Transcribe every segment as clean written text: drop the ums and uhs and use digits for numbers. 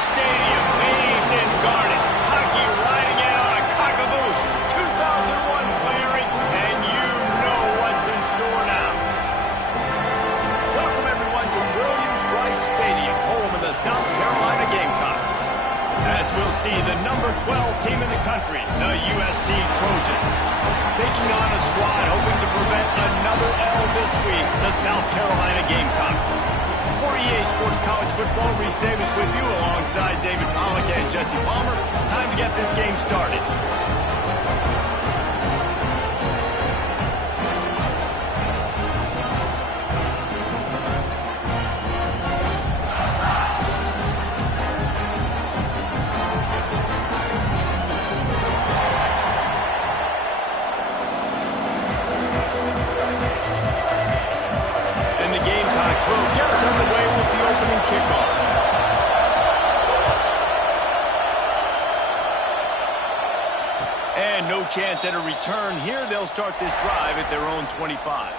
stadium, paved and guarded. Hockey riding in on a cock-a-boost. 2001 blaring, and you know what's in store now. Welcome, everyone, to Williams-Brice Stadium, home of the South Carolina Gamecocks. As we'll see, the number 12 team in the country, the USC Trojans, taking on a squad hoping to prevent another L this week, the South Carolina Gamecocks. For EA Sports College Football, Reese Davis with you alongside David Pollack and Jesse Palmer. Time to get this game started. Will get us underway with the opening kickoff. And no chance at a return here. They'll start this drive at their own 25.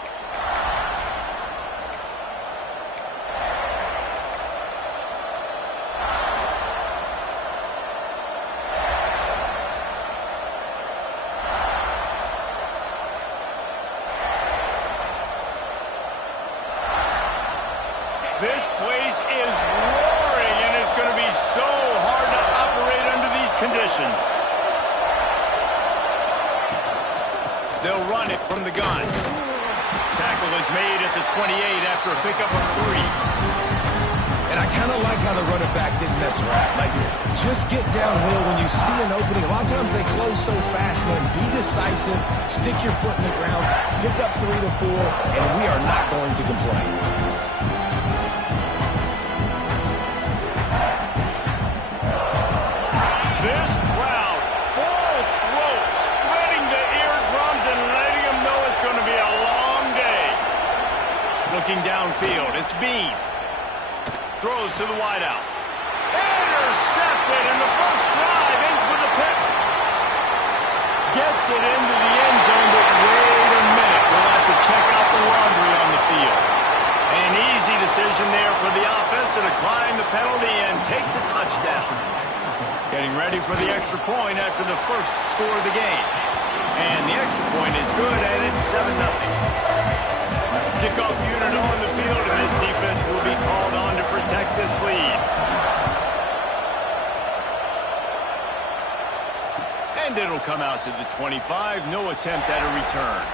This place is roaring, and it's going to be so hard to operate under these conditions. They'll run it from the gun. Tackle is made at the 28 after a pickup of 3. And I kind of like how the running back didn't mess around. Like, just get downhill when you see an opening. A lot of times they close so fast, man. Be decisive, stick your foot in the ground, pick up 3 to 4, and we are not going to complain. This crowd, full throat, spreading the eardrums and letting them know it's going to be a long day. Looking downfield, it's Bean. Throws to the wideout. Intercepted, and the first drive ends with a pick. Gets it into the end zone, but wait a minute. We'll have to check out the laundry on the field. An easy decision there for the offense to decline the penalty and take the touchdown. Getting ready for the extra point after the first score of the game. And the extra point is good, and it's 7-0. Kickoff unit on the field, and this defense will be called on to protect this lead. And it'll come out to the 25. No attempt at a return.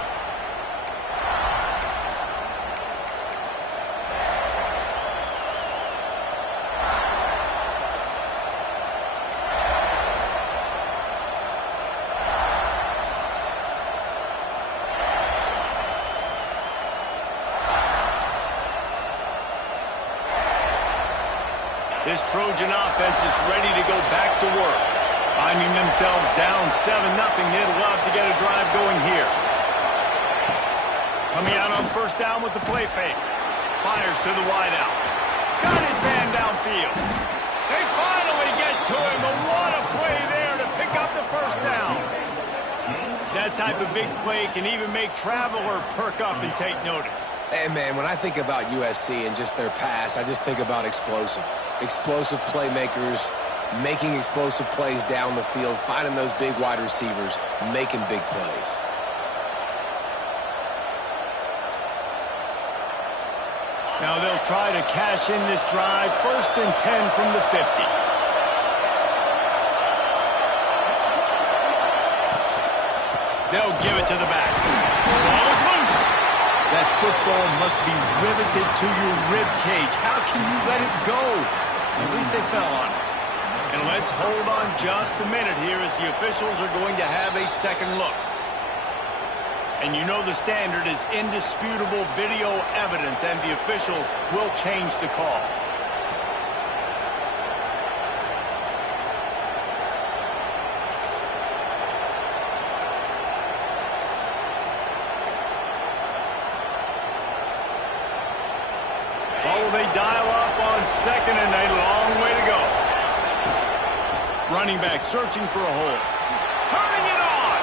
This Trojan offense is ready to go back to work. Finding themselves down 7-0, they'd love to get a drive going here. Coming out on first down with the play fake. Fires to the wideout. Got his man downfield. They finally get to him, but what a play there to pick up the first down. That type of big play can even make Traveler perk up and take notice. Hey, man, when I think about USC and just their pass, I just think about explosive. Explosive playmakers, making explosive plays down the field, finding those big wide receivers, making big plays. Now they'll try to cash in this drive. 1st and 10 from the 50. They'll give it to the back. Ball is loose. That football must be riveted to your rib cage. How can you let it go? At least they fell on it. And let's hold on just a minute here as the officials are going to have a second look. And you know the standard is indisputable video evidence, and the officials will change the call. Oh, they dial up on 2nd and a long way to go. Running back searching for a hole. Turning it on.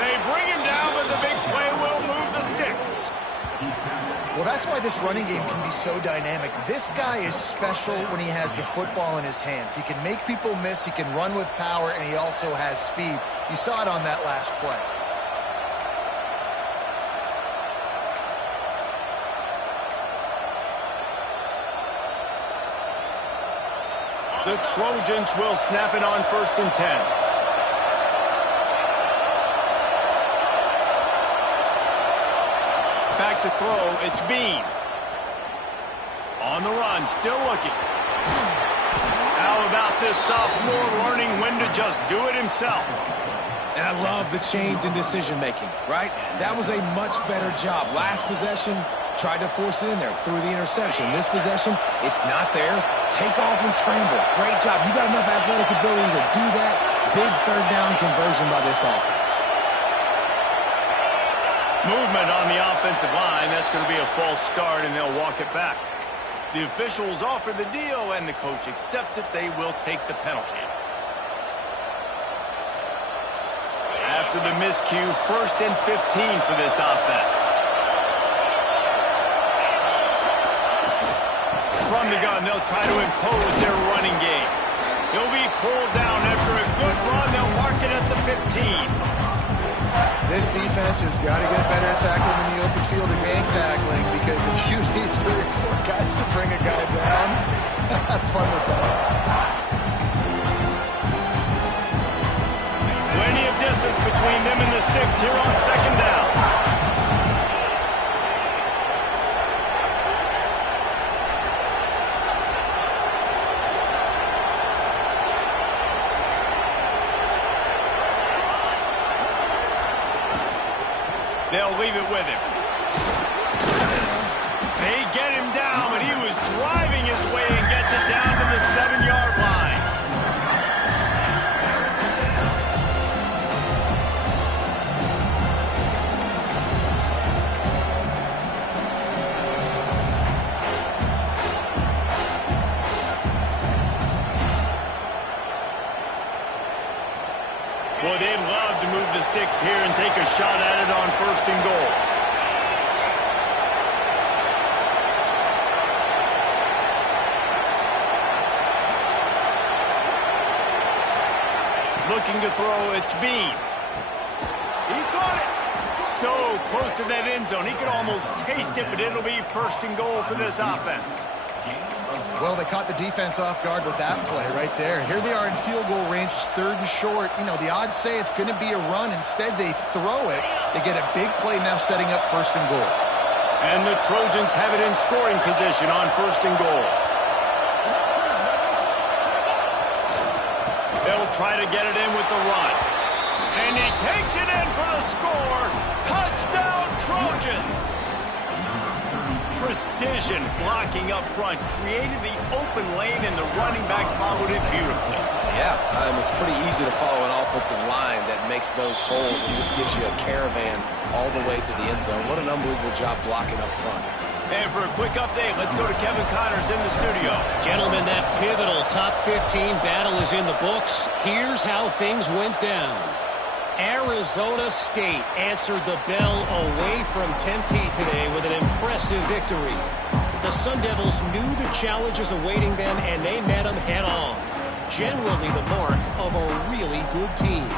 They bring him down, but the big play will move the sticks. Well, that's why this running game can be so dynamic. This guy is special when he has the football in his hands. He can make people miss, he can run with power, and he also has speed. You saw it on that last play. The Trojans will snap it on 1st and 10. Back to throw, it's Bean. On the run, still looking. How about this sophomore learning when to just do it himself? And I love the change in decision-making, right? That was a much better job. Last possession, tried to force it in there, threw the interception. This possession, it's not there. Take off and scramble. Great job. You got enough athletic ability to do that. Big 3rd down conversion by this offense. Movement on the offensive line. That's going to be a false start, and they'll walk it back. The officials offer the deal, and the coach accepts it. They will take the penalty. After the miscue, 1st and 15 for this offense. From the gun, they'll try to impose their running game. He'll be pulled down after a good run. They'll mark it at the 15. This defense has got to get better at tackling in the open field and gang tackling, because if you need 3 or 4 guys to bring a guy down, have fun with that. Plenty of distance between them and the sticks here on 2nd down. They'll leave it with him. They get him down, but he was driving his way and gets it down to the 7-yard line. Boy, they'd love to move the sticks here and take a shot at it on 1st and goal. Looking to throw, it's Bean. He caught it. So close to that end zone. He could almost taste it, but it'll be 1st and goal for this offense. Well, they caught the defense off guard with that play right there. Here they are in field goal range. It's 3rd and short. You know, the odds say it's going to be a run. Instead, they throw it. They get a big play now setting up 1st and goal. And the Trojans have it in scoring position on 1st and goal. They'll try to get it in with the run. And he takes it in for the score. Touchdown, Trojans! Precision blocking up front created the open lane, and the running back followed it beautifully. Yeah, it's pretty easy to follow an offensive line that makes those holes and just gives you a caravan all the way to the end zone. What an unbelievable job blocking up front. And for a quick update, let's go to Kevin Connors in the studio. Gentlemen, that pivotal top 15 battle is in the books. Here's how things went down. Arizona State answered the bell away from Tempe today with an impressive victory. The Sun Devils knew the challenges awaiting them, and they met them head-on. Generally the mark of a really good team.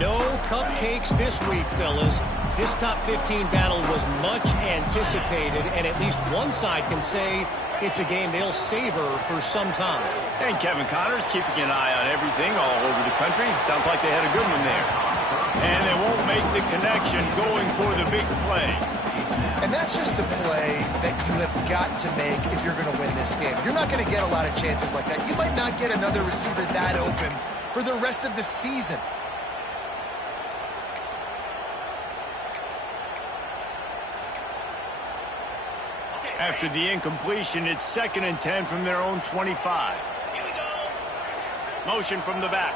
No cupcakes this week, fellas. This top 15 battle was much anticipated, and at least one side can say it's a game they'll savor for some time. And Kevin Connors keeping an eye on everything all over the country. Sounds like they had a good one there. And they won't make the connection going for the big play. And that's just a play that you have got to make if you're going to win this game. You're not going to get a lot of chances like that. You might not get another receiver that open for the rest of the season. After the incompletion, it's 2nd and 10 from their own 25. Motion from the back.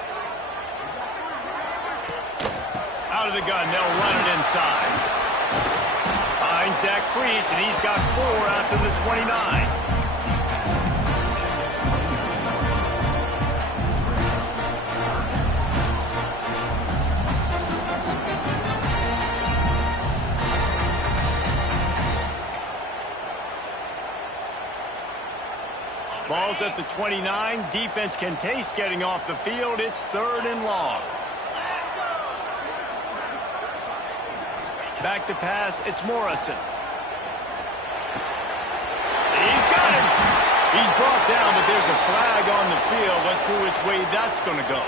Out of the gun, they'll run it inside. Finds that crease, and he's got 4 out to the 29. Ball's at the 29. Defense can taste getting off the field. It's 3rd and long. Back to pass. It's Morrison. He's got him. He's brought down, but there's a flag on the field. Let's see which way that's going to go.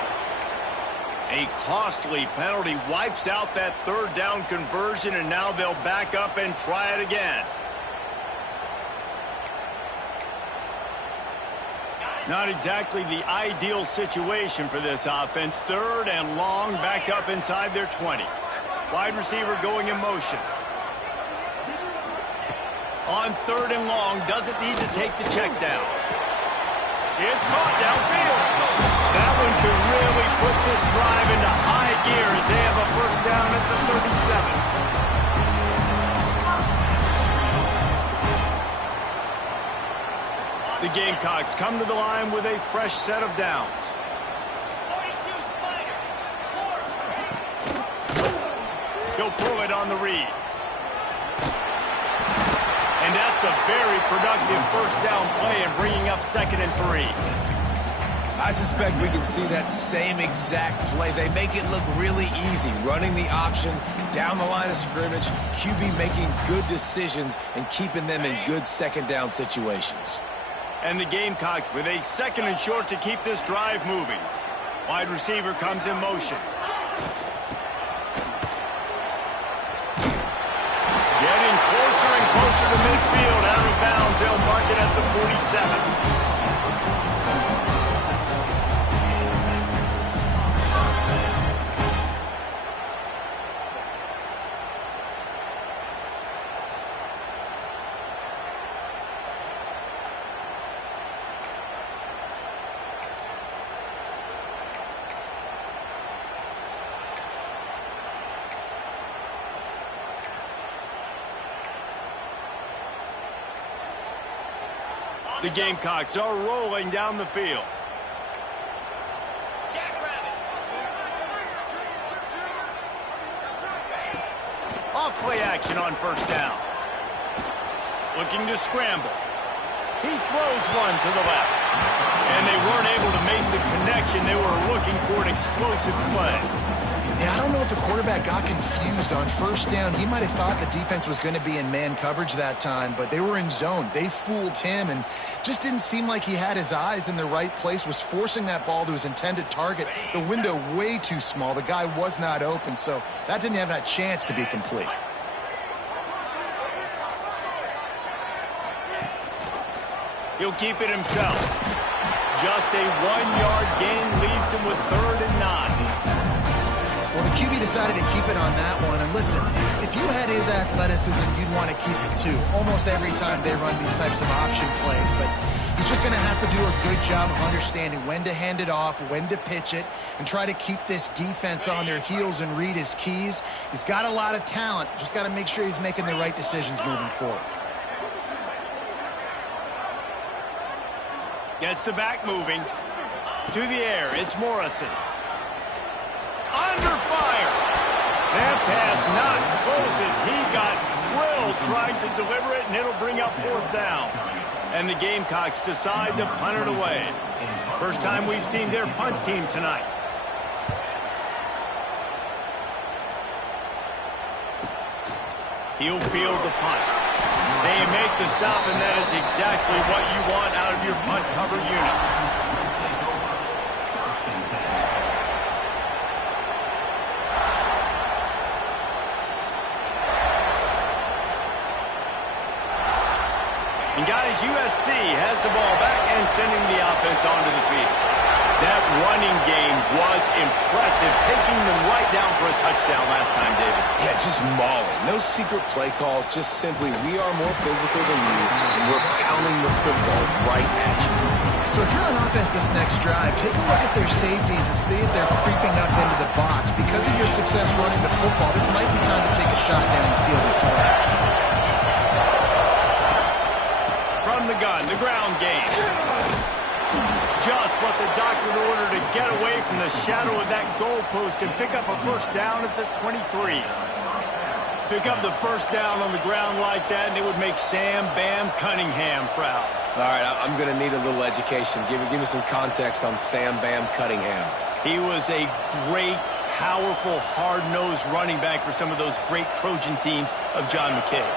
A costly penalty wipes out that 3rd down conversion, and now they'll back up and try it again. Not exactly the ideal situation for this offense. 3rd and long, back up inside their 20. Wide receiver going in motion. On 3rd and long, doesn't need to take the check down. It's caught downfield. That one could really put this drive into high gear as they have a 1st down at the 37. The Gamecocks come to the line with a fresh set of downs. He'll pull it on the read. And that's a very productive 1st down play and bringing up 2nd and 3. I suspect we can see that same exact play. They make it look really easy, running the option down the line of scrimmage, QB making good decisions and keeping them in good 2nd down situations. And the Gamecocks with a 2nd and short to keep this drive moving. Wide receiver comes in motion. Getting closer and closer to midfield, out of bounds. They'll mark it at the 47. The Gamecocks are rolling down the field. Off play action on 1st down. Looking to scramble. He throws one to the left. And they weren't able to make the connection. They were looking for an explosive play. Yeah, I don't know if the quarterback got confused on 1st down. He might have thought the defense was going to be in man coverage that time, but they were in zone. They fooled him and just didn't seem like he had his eyes in the right place, was forcing that ball to his intended target. The window way too small. The guy was not open, so that didn't have that chance to be complete. He'll keep it himself. Just a 1-yard gain leaves him with 3rd and 9. Well, the QB decided to keep it on that one. And listen, if you had his athleticism, you'd want to keep it too. Almost every time they run these types of option plays. But he's just going to have to do a good job of understanding when to hand it off, when to pitch it, and try to keep this defense on their heels and read his keys. He's got a lot of talent. Just got to make sure he's making the right decisions moving forward. Gets the back moving. To the air, it's Morrison. Under fire. That pass not close as he got drilled trying to deliver it, and it'll bring up 4th down. And the Gamecocks decide to punt it away. First time we've seen their punt team tonight. He'll field the punt. They make the stop, and that is exactly what you want out of your punt cover unit. And guys, USC has the ball back and sending the offense onto the field. That running game was impressive, taking them right down for a touchdown last time, David. Yeah, just mauling. No secret play calls, just simply we are more physical than you, and we're pounding the football right at you. So if you're on offense this next drive, take a look at their safeties and see if they're creeping up into the box. Because of your success running the football, this might be time to take a shot down the field with play action. From the gun, the ground game. Just what the doctor ordered to get away from the shadow of that goalpost and pick up a 1st down at the 23. Pick up the 1st down on the ground like that, and it would make Sam Bam Cunningham proud. All right, I'm going to need a little education. Give me some context on Sam Bam Cunningham. He was a great, powerful, hard-nosed running back for some of those great Trojan teams of John McKay.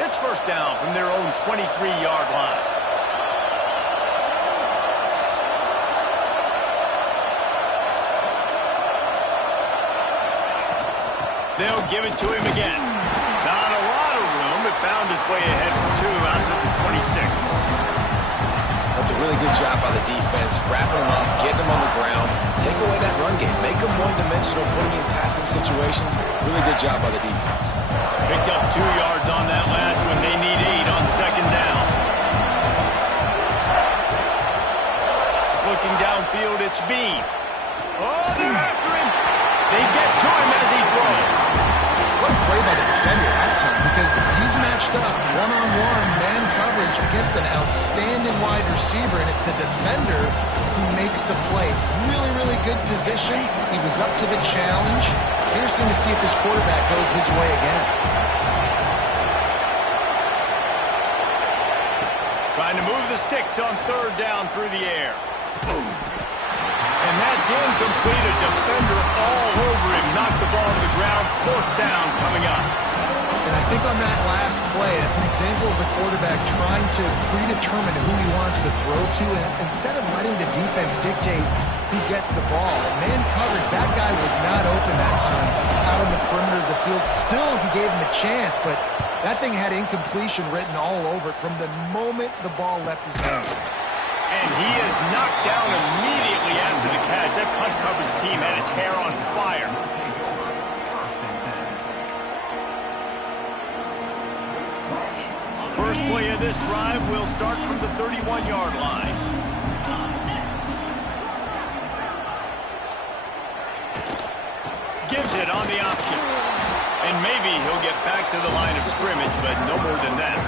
It's first down from their own 23-yard line. They'll give it to him again. Not a lot of room, but found his way ahead for 2 out to the 26. That's a really good job by the defense, wrapping them up, getting them on the ground, take away that run game, make them one-dimensional, putting them in passing situations. Really good job by the defense. Picked up 2 yards on that last one. They need 8 on second down. Looking downfield, it's Bean. Oh, they're after him. They get to him as he throws. What a play by the defender that time, because he's matched up one-on-one man coverage against an outstanding wide receiver, and it's the defender who makes the play. Really, really good position. He was up to the challenge. Interesting to see if this quarterback goes his way again. Trying to move the sticks on third down through the air. Boom. And that's incomplete. A defender all over him. Knocked the ball to the ground. Fourth down coming up. And I think on that last play, that's an example of the quarterback trying to predetermine who he wants to throw to, and instead of letting the defense dictate who gets the ball. Man coverage, that guy was not open that time out on the perimeter of the field. Still, he gave him a chance, but that thing had incompletion written all over it from the moment the ball left his hand. And he is knocked down immediately after the catch. That punt coverage team had its hair on fire. First play of this drive will start from the 31-yard line. Gives it on the option. And maybe he'll get back to the line of scrimmage, but no more than that.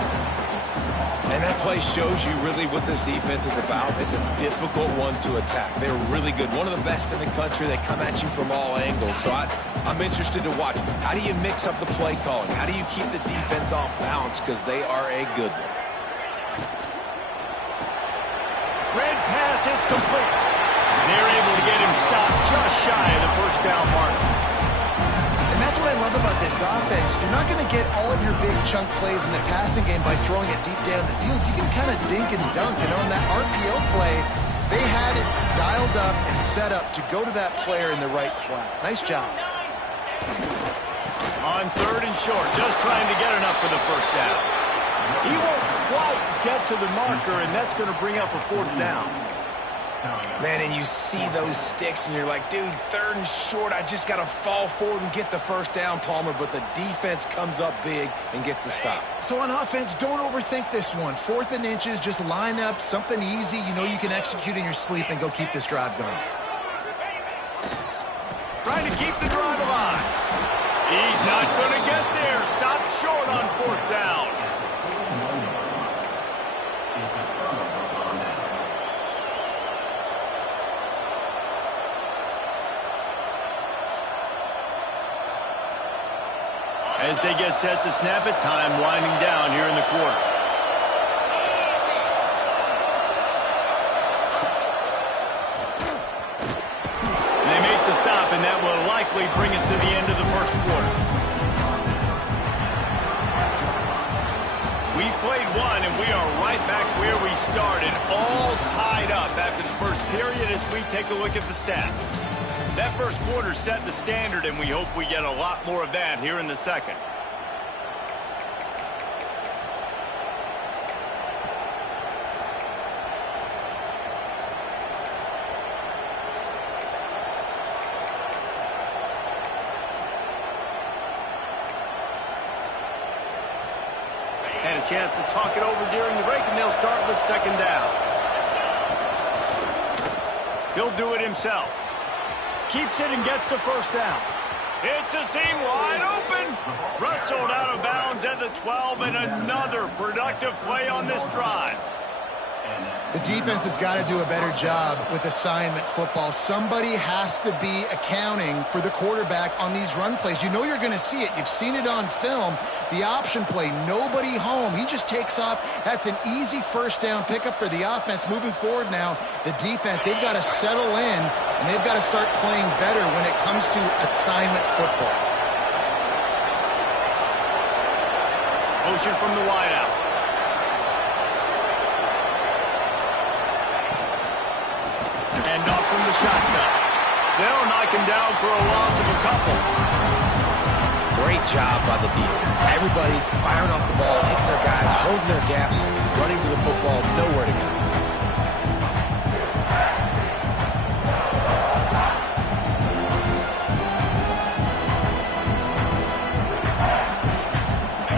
And that play shows you really what this defense is about. It's a difficult one to attack. They're really good. One of the best in the country. They come at you from all angles. So I'm interested to watch. How do you mix up the play calling? How do you keep the defense off balance? Because they are a good one. Red pass, it's complete. They're able to get him stopped just shy of the first down mark. And that's what I love about this offense. You're not going to get all of your big chunk plays in the passing game by throwing it deep down the field. You can kind of dink and dunk. And on that RPO play, they had it dialed up and set up to go to that player in the right flat. Nice job. On third and short, just trying to get enough for the first down. He won't quite get to the marker, and that's going to bring up a fourth down. Man, and you see those sticks, and you're like, dude, third and short, I just got to fall forward and get the first down, Palmer, but the defense comes up big and gets the stop. So on offense, don't overthink this one. 4th and inches, just line up, something easy you know you can execute in your sleep and go keep this drive going. Trying to keep the drive alive. He's not going to get there. Stopped short on fourth down. As they get set to snap it, time winding down here in the quarter. And they make the stop, and that will likely bring us to the end of the first quarter. We played one, and we are right back where we started, all tied up after the first period as we take a look at the stats. That first quarter set the standard, and we hope we get a lot more of that here in the second. Had a chance to talk it over during the break, and they'll start with second down. He'll do it himself. Keeps it and gets the first down. It's a seam wide open. Rustled out of bounds at the 12, and another productive play on this drive. The defense has got to do a better job with assignment football. Somebody has to be accounting for the quarterback on these run plays. You know you're going to see it. You've seen it on film. The option play, nobody home. He just takes off. That's an easy first down pickup for the offense. Moving forward now, the defense, they've got to settle in, and they've got to start playing better when it comes to assignment football. Motion from the wideout. And off from the shotgun. They'll knock him down for a loss of a couple. Great job by the defense. Everybody firing off the ball, hitting their guys, holding their gaps, running to the football, nowhere to go.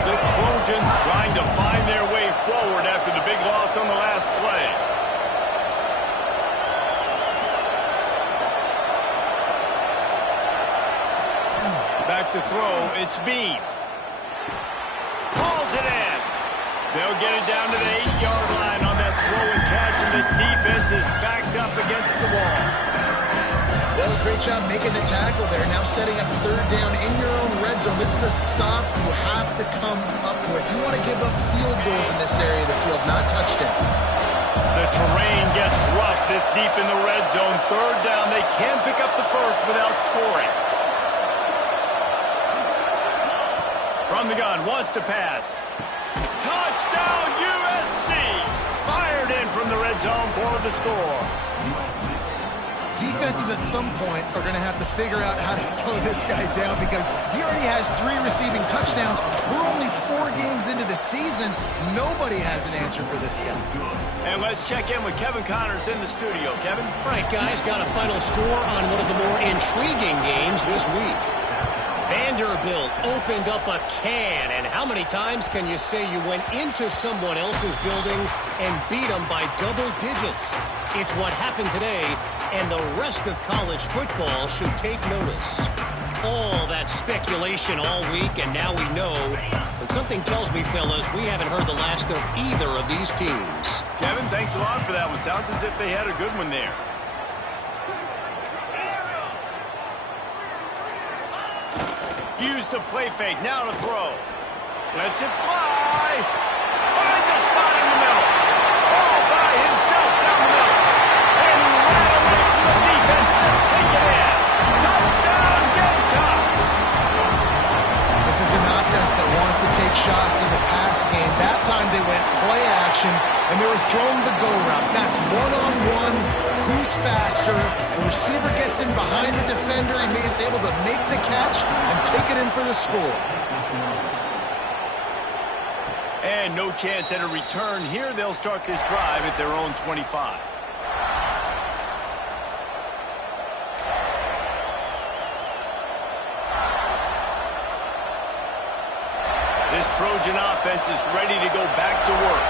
The Trojans trying to find their way forward after the big loss on the last play. Back to throw, it's Bean. Pulls it in. They'll get it down to the 8-yard line on that throw and catch, and the defense is backed up against the wall. Well, great job making the tackle there. Now setting up third down in your own red zone. This is a stop you have to come up with. You want to give up field goals in this area of the field, not touchdowns. The terrain gets rough this deep in the red zone. Third down, they can pick up the first without scoring. From the gun, wants to pass. Touchdown, USC! Fired in from the red zone for the score. Defenses at some point are going to have to figure out how to slow this guy down because he already has 3 receiving touchdowns. We're only 4 games into the season. Nobody has an answer for this guy. And let's check in with Kevin Connors in the studio. Kevin? All right, guys, got a final score on one of the more intriguing games this week. Vanderbilt opened up a can, and how many times can you say you went into someone else's building and beat them by double digits? It's what happened today, and the rest of college football should take notice. All that speculation all week, and now we know. But something tells me, fellas, we haven't heard the last of either of these teams. Kevin, thanks a lot for that one. Sounds as if they had a good one there. Use the play fake, now to throw. Lets it fly. Finds a spot in the middle. All by himself down the middle. And he ran away from the defense to take it in. Touchdown, Gamecocks. This is an offense that wants to take shots in the pass game. That time they went play action, and they were throwing the go route. That's one-on-one. Who's faster? The receiver gets in behind the defender. He is able to make the catch and take it in for the score. And no chance at a return here. They'll start this drive at their own 25. This Trojan offense is ready to go back to work.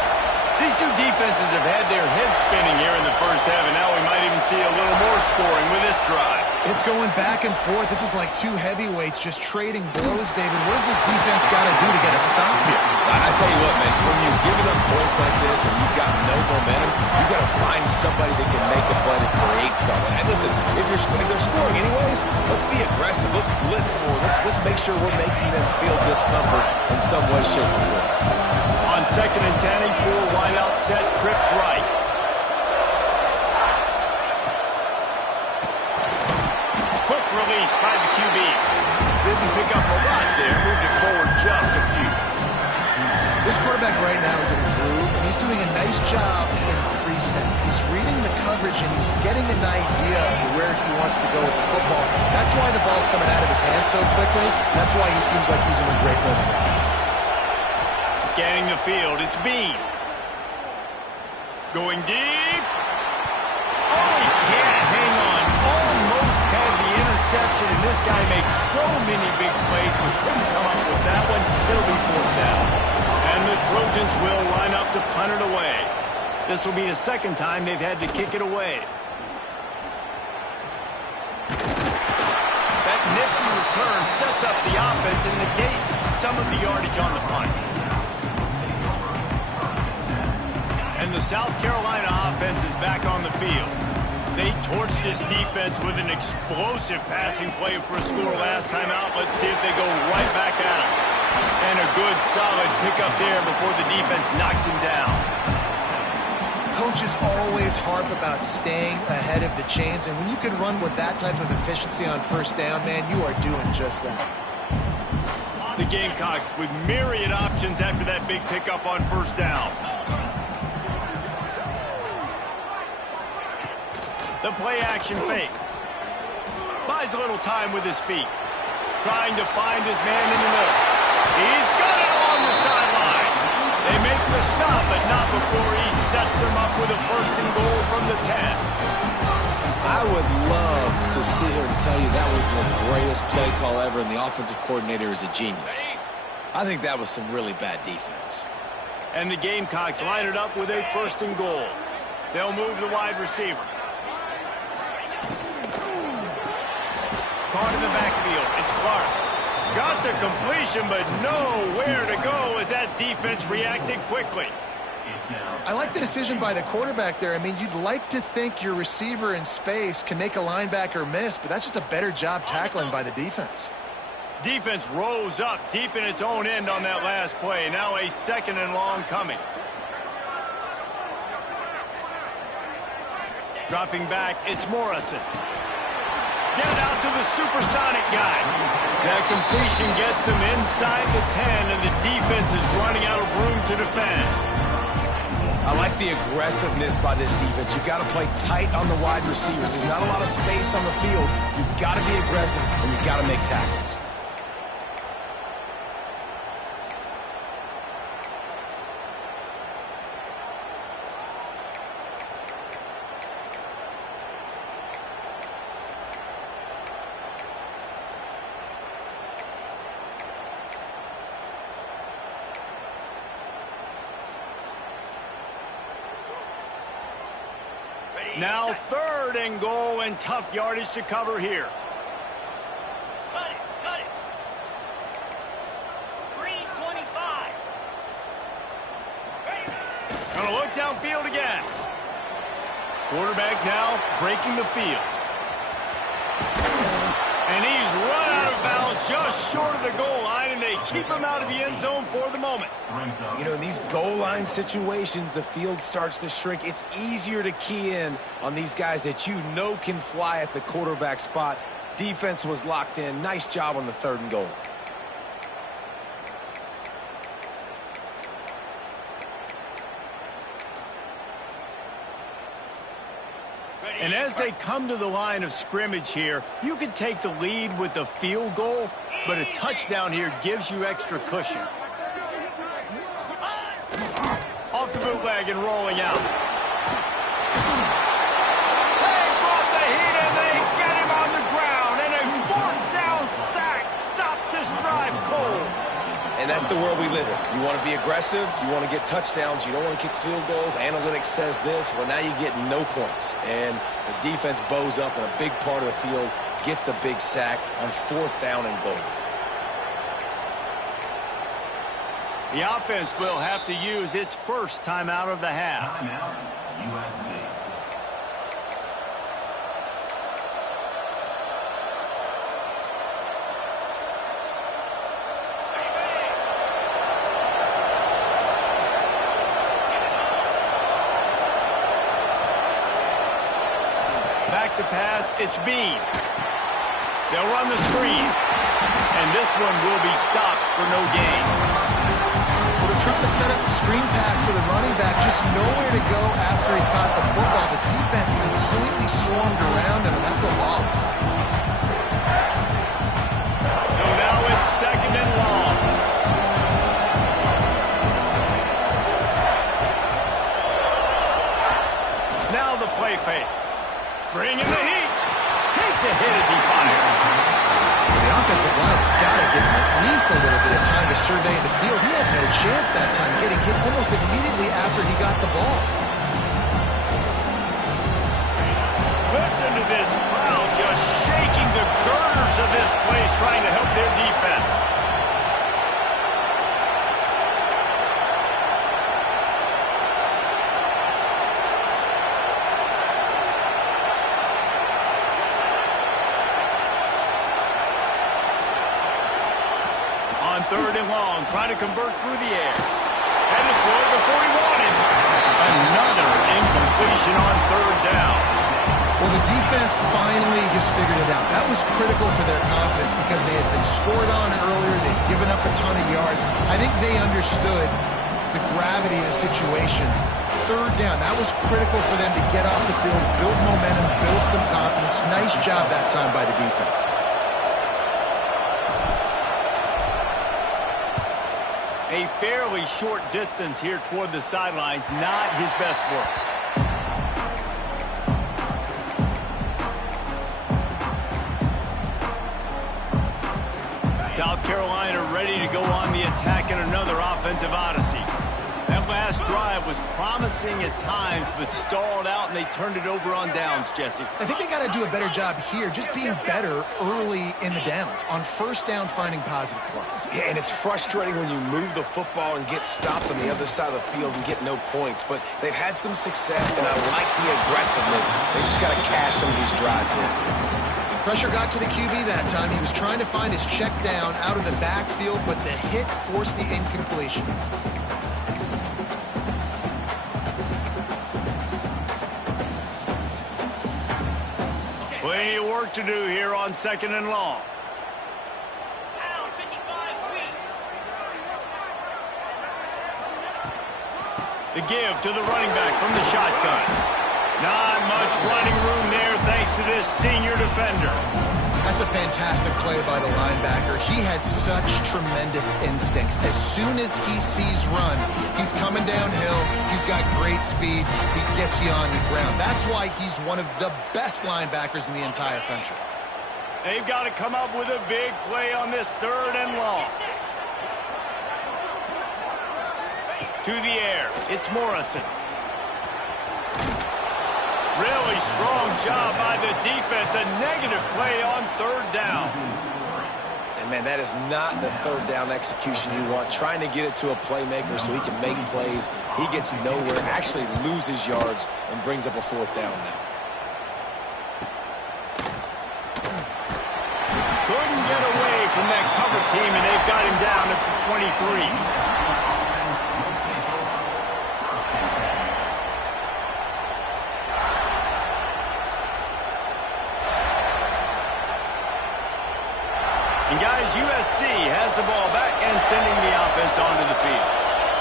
These two defenses have had their heads spinning here in the first half, and now we might even see a little more scoring with this drive. It's going back and forth. This is like 2 heavyweights just trading blows, David. What does this defense got to do to get a stop here? I tell you what, man, when you're giving up points like this and you've got no momentum, you've got to find somebody that can make a play to create something. And listen, if they're scoring anyways, let's be aggressive. Let's blitz more. Let's make sure we're making them feel discomfort in some way, shape, or form. On 2nd and 10, a 4-wideout set, trips right. Quick release by the QB. Didn't pick up a lot there, moved it forward just a few. This quarterback right now is in a groove, and he's doing a nice job in pre-snap. He's reading the coverage, and he's getting an idea of where he wants to go with the football. That's why the ball's coming out of his hands so quickly. That's why he seems like he's in a great rhythm. Scanning the field, it's Bean. Going deep. Oh, he can't hang on. Almost had the interception, and this guy makes so many big plays, but couldn't come up with that one. It'll be 4th down. And the Trojans will line up to punt it away. This will be the 2nd time they've had to kick it away. That nifty return sets up the offense and negates some of the yardage on the punt. And the South Carolina offense is back on the field. They torched this defense with an explosive passing play for a score last time out. Let's see if they go right back at him. And a good, solid pickup there before the defense knocks him down. Coaches always harp about staying ahead of the chains, and when you can run with that type of efficiency on first down, man, you are doing just that. The Gamecocks with myriad options after that big pickup on first down. The play-action fake. Buys a little time with his feet. Trying to find his man in the middle. He's got it along the sideline. They make the stop, but not before he sets them up with a first and goal from the 10. I would love to sit here and tell you that was the greatest play call ever, and the offensive coordinator is a genius. I think that was some really bad defense. And the Gamecocks line it up with a first and goal. They'll move the wide receiver. Caught in the backfield. It's Clark. Got the completion, but nowhere to go as that defense reacted quickly. I like the decision by the quarterback there. I mean, you'd like to think your receiver in space can make a linebacker miss, but that's just a better job tackling by the defense. Defense rose up deep in its own end on that last play. Now a second and long coming. Dropping back, it's Morrison. Get it out to the supersonic guy. That completion gets them inside the 10, and the defense is running out of room to defend. I like the aggressiveness by this defense. You've got to play tight on the wide receivers. There's not a lot of space on the field. You've got to be aggressive, and you've got to make tackles. Now third and goal, and tough yardage to cover here. Cut it. 325. Gonna look downfield again. Quarterback now breaking the field. And he's run out of bounds just short of the goal line, and they keep him out of the end zone for the moment. You know, in these goal line situations, the field starts to shrink. It's easier to key in on these guys that you know can fly at the quarterback spot. Defense was locked in. Nice job on the third and goal. And as they come to the line of scrimmage here, you could take the lead with a field goal, but a touchdown here gives you extra cushion. Off the bootleg and rolling out. They brought the heat and they get him on the ground, and a fourth down sack stops this drive cold. And that's the world we live in. You want to be aggressive. You want to get touchdowns. You don't want to kick field goals. Analytics says this. Well, now you get no points. And the defense bows up in a big part of the field, gets the big sack on fourth down and goal. The offense will have to use its first timeout of the half. Timeout, USC. Back to pass, it's Bean. They'll run the screen. And this one will be stopped for no gain. They're trying to set up the screen pass to the running back, just nowhere to go after he caught the football. The defense completely swarmed around him, and that's a loss. So now it's second and long. Now the play fake. Bringing the heat. Takes a hit as he fires. The offensive line has got to give him at least a little bit of time to survey the field. He had no chance that time, getting hit almost immediately after he got the ball. Listen to this crowd just shaking the girders of this place, trying to help their defense. third and long, trying to convert through the air. And to throw it before he wanted. Another incompletion on third down. Well, the defense finally has figured it out. That was critical for their confidence because they had been scored on earlier. They'd given up a ton of yards. I think they understood the gravity of the situation. Third down, that was critical for them to get off the field, build momentum, build some confidence. Nice job that time by the defense. A fairly short distance here toward the sidelines, not his best work. South Carolina ready to go on the attack in another offensive odyssey. That last drive was promising at times, but stalled out, and they turned it over on downs, Jesse. I think they got to do a better job here, just being better early in the downs. On first down, finding positive plays. Yeah, and it's frustrating when you move the football and get stopped on the other side of the field and get no points. But they've had some success, and I like the aggressiveness. They just got to cash some of these drives in. Pressure got to the QB that time. He was trying to find his check down out of the backfield, but the hit forced the incompletion. Plenty of work to do here on second and long. Down 55 weak. The give to the running back from the shotgun. Not much running room there thanks to this senior defender. That's a fantastic play by the linebacker. He has such tremendous instincts. As soon as he sees run, he's coming downhill. He's got great speed. He gets you on the ground. That's why he's one of the best linebackers in the entire country. They've got to come up with a big play on this third and long. To the air. It's Morrison. Really strong job by the defense. A negative play on third down. And, man, that is not the third down execution you want. Trying to get it to a playmaker so he can make plays. He gets nowhere, actually loses yards, and brings up a fourth down now. Couldn't get away from that cover team, and they've got him down at the 23. And guys, USC has the ball back and sending the offense onto the field.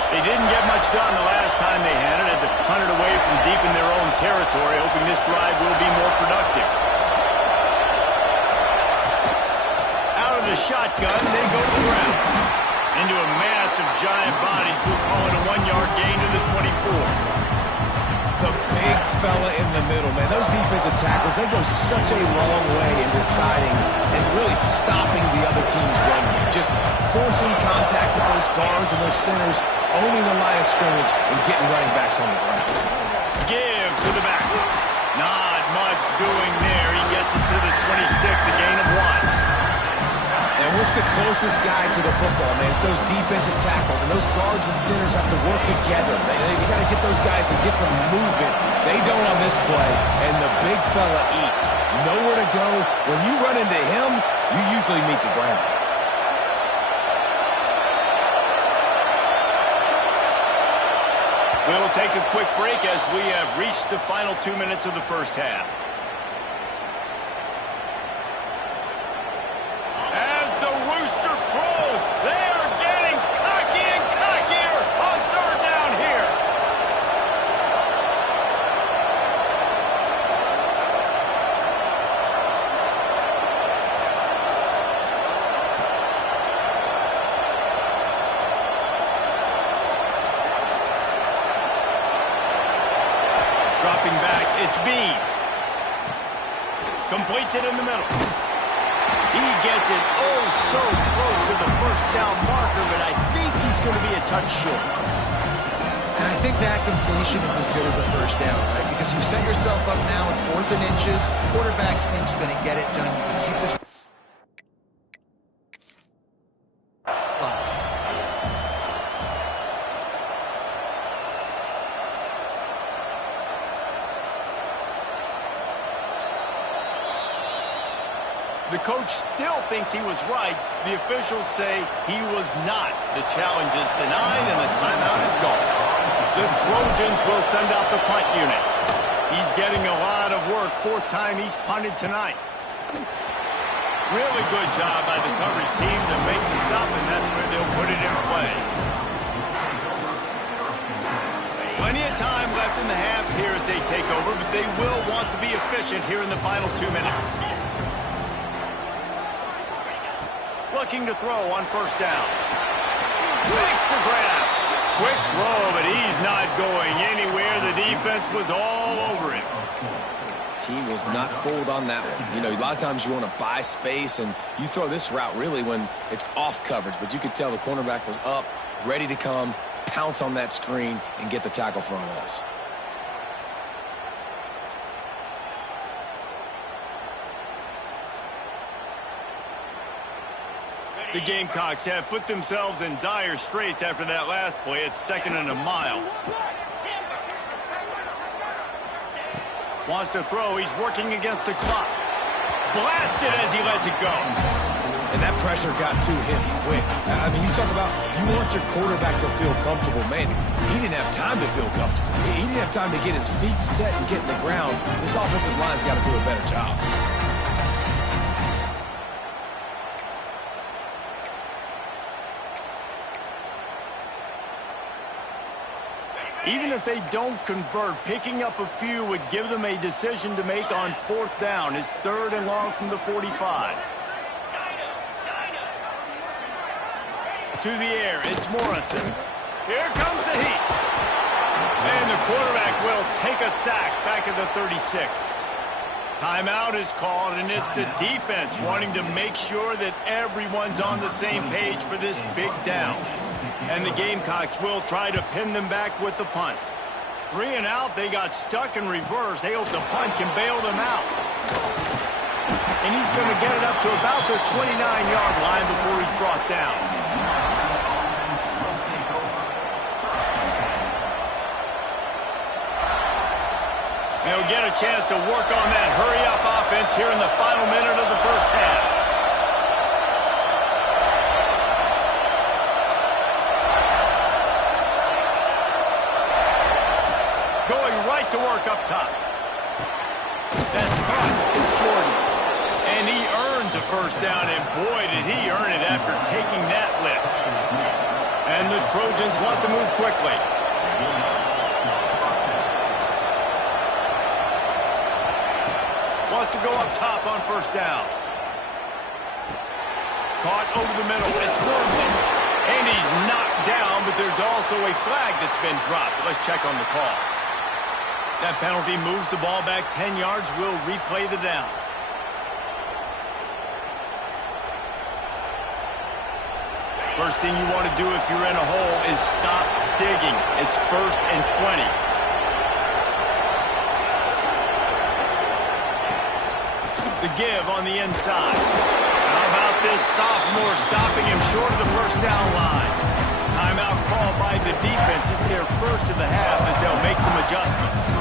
They didn't get much done the last time they had it. Had to punt it away from deep in their own territory, hoping this drive will be more productive. Out of the shotgun, they go to the ground. Into a mass of giant bodies. We'll call it a 1-yard gain to the 24. The big fella in the middle, man. Those defensive tackles, they go such a long way in deciding and really stopping the other team's run game. Just forcing contact with those guards and those centers, owning the line of scrimmage, and getting running backs on the ground. Give to the back. Not much doing there. He gets it to the 26, a gain of 1. And what's the closest guy to the football, man? It's those defensive tackles, and those guards and centers have to work together. They got to get those guys and get some movement. They don't on this play, and the big fella eats. Nowhere to go. When you run into him, you usually meet the ground. We'll take a quick break as we have reached the final 2 minutes of the first half. As the rooster crows, they are getting cocky and cockier on third down here. Dropping back, it's Bean. Completes it in the middle. He gets it oh so close to the first down marker, but I think he's going to be a touch short. And I think that completion is as good as a first down, right? Because you set yourself up now at 4th and inches. Quarterback sneak's going to get it done. You can keep this. The coach still thinks he was right. The officials say he was not. The challenge is denied and the timeout is gone. The Trojans will send out the punt unit. He's getting a lot of work. Fourth time he's punted tonight. Really good job by the coverage team to make the stop, and that's where they'll put it in play. Plenty of time left in the half here as they take over, but they will want to be efficient here in the final 2 minutes. Looking to throw on first down. Makes the grab. Quick throw, but he's not going anywhere. The defense was all over him. He was not fooled on that one. You know, a lot of times you want to buy space, and you throw this route really when it's off coverage. But you could tell the cornerback was up, ready to come, pounce on that screen, and get the tackle for a loss. The Gamecocks have put themselves in dire straits after that last play. It's 2nd and a mile. Wants to throw. He's working against the clock. Blasted as he lets it go. And that pressure got to him quick. I mean, you talk about you want your quarterback to feel comfortable. Man, he didn't have time to feel comfortable. He didn't have time to get his feet set and get in the ground. This offensive line's got to do a better job. Even if they don't convert, picking up a few would give them a decision to make on 4th down. It's 3rd and long from the 45. To the air, it's Morrison. Here comes the heat. And the quarterback will take a sack back at the 36. Timeout is called, and it's the defense wanting to make sure that everyone's on the same page for this big down. And the Gamecocks will try to pin them back with the punt. 3 and out, they got stuck in reverse. They hope the punt can bail them out. And he's going to get it up to about the 29-yard line before he's brought down. They'll get a chance to work on that hurry-up offense here in the final minute of the first half. To work up top. That's caught. It's Jordan. And he earns a first down, and boy, did he earn it after taking that lift. And the Trojans want to move quickly. Wants to go up top on first down. Caught over the middle. It's Wormley. And he's knocked down, but there's also a flag that's been dropped. Let's check on the call. That penalty moves the ball back 10 yards. We'll replay the down. First thing you want to do if you're in a hole is stop digging. It's 1st and 20. The give on the inside. How about this sophomore stopping him short of the first down line? Timeout called by the defense. It's their first of the half as they'll make some adjustments.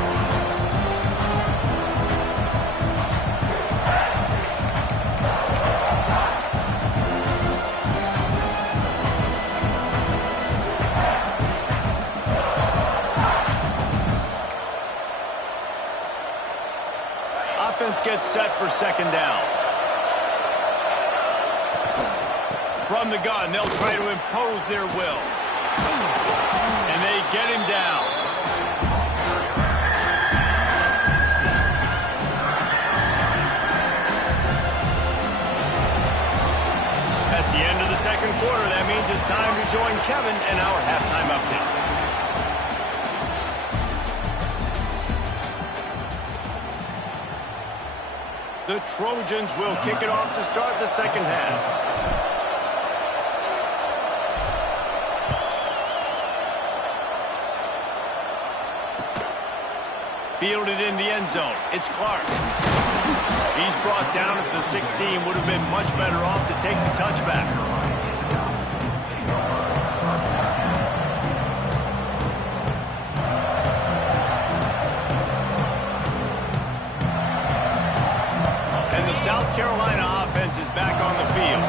Offense gets set for 2nd down. From the gun, they'll try to impose their will. And they get him down. That's the end of the 2nd quarter. That means it's time to join Kevin in our halftime update. The Trojans will kick it off to start the 2nd half. Fielded in the end zone. It's Clark. He's brought down at the 16. Would have been much better off to take the touchback. And the the South Carolina offense is back on the field.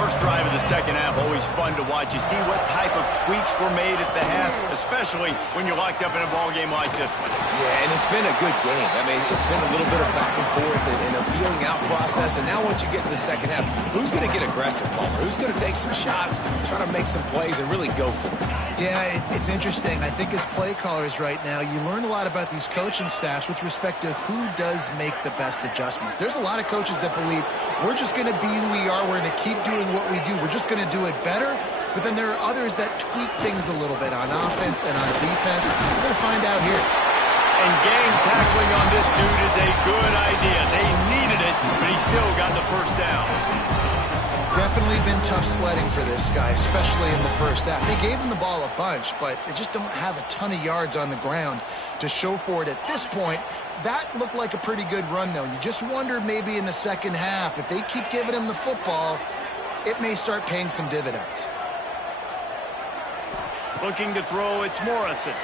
First drive of the second half, always fun to watch. You see what type of tweaks were made at the half, especially when you're locked up in a ball game like this one. Yeah, and it's been a good game. I mean, it's been a little bit of back and forth and a feeling out process. And now once you get in the second half, who's going to get aggressive, Palmer? Who's going to take some shots, try to make some plays, and really go for it? Yeah, it's interesting. I think as play callers right now, you learn a lot about these coaching staffs with respect to who does make the best adjustments. There's a lot of coaches that believe we're just going to be who we are. We're going to keep doing what we do. We're just going to do it better. But then there are others that tweak things a little bit on offense and on defense. We're going to find out here. And gang tackling on this dude is a good idea. They needed it, but he still got the first down. Definitely been tough sledding for this guy, especially in the first half. They gave him the ball a bunch, but they just don't have a ton of yards on the ground to show for it at this point. That looked like a pretty good run, though. You just wonder maybe in the second half, if they keep giving him the football, it may start paying some dividends. Looking to throw, it's Morrison.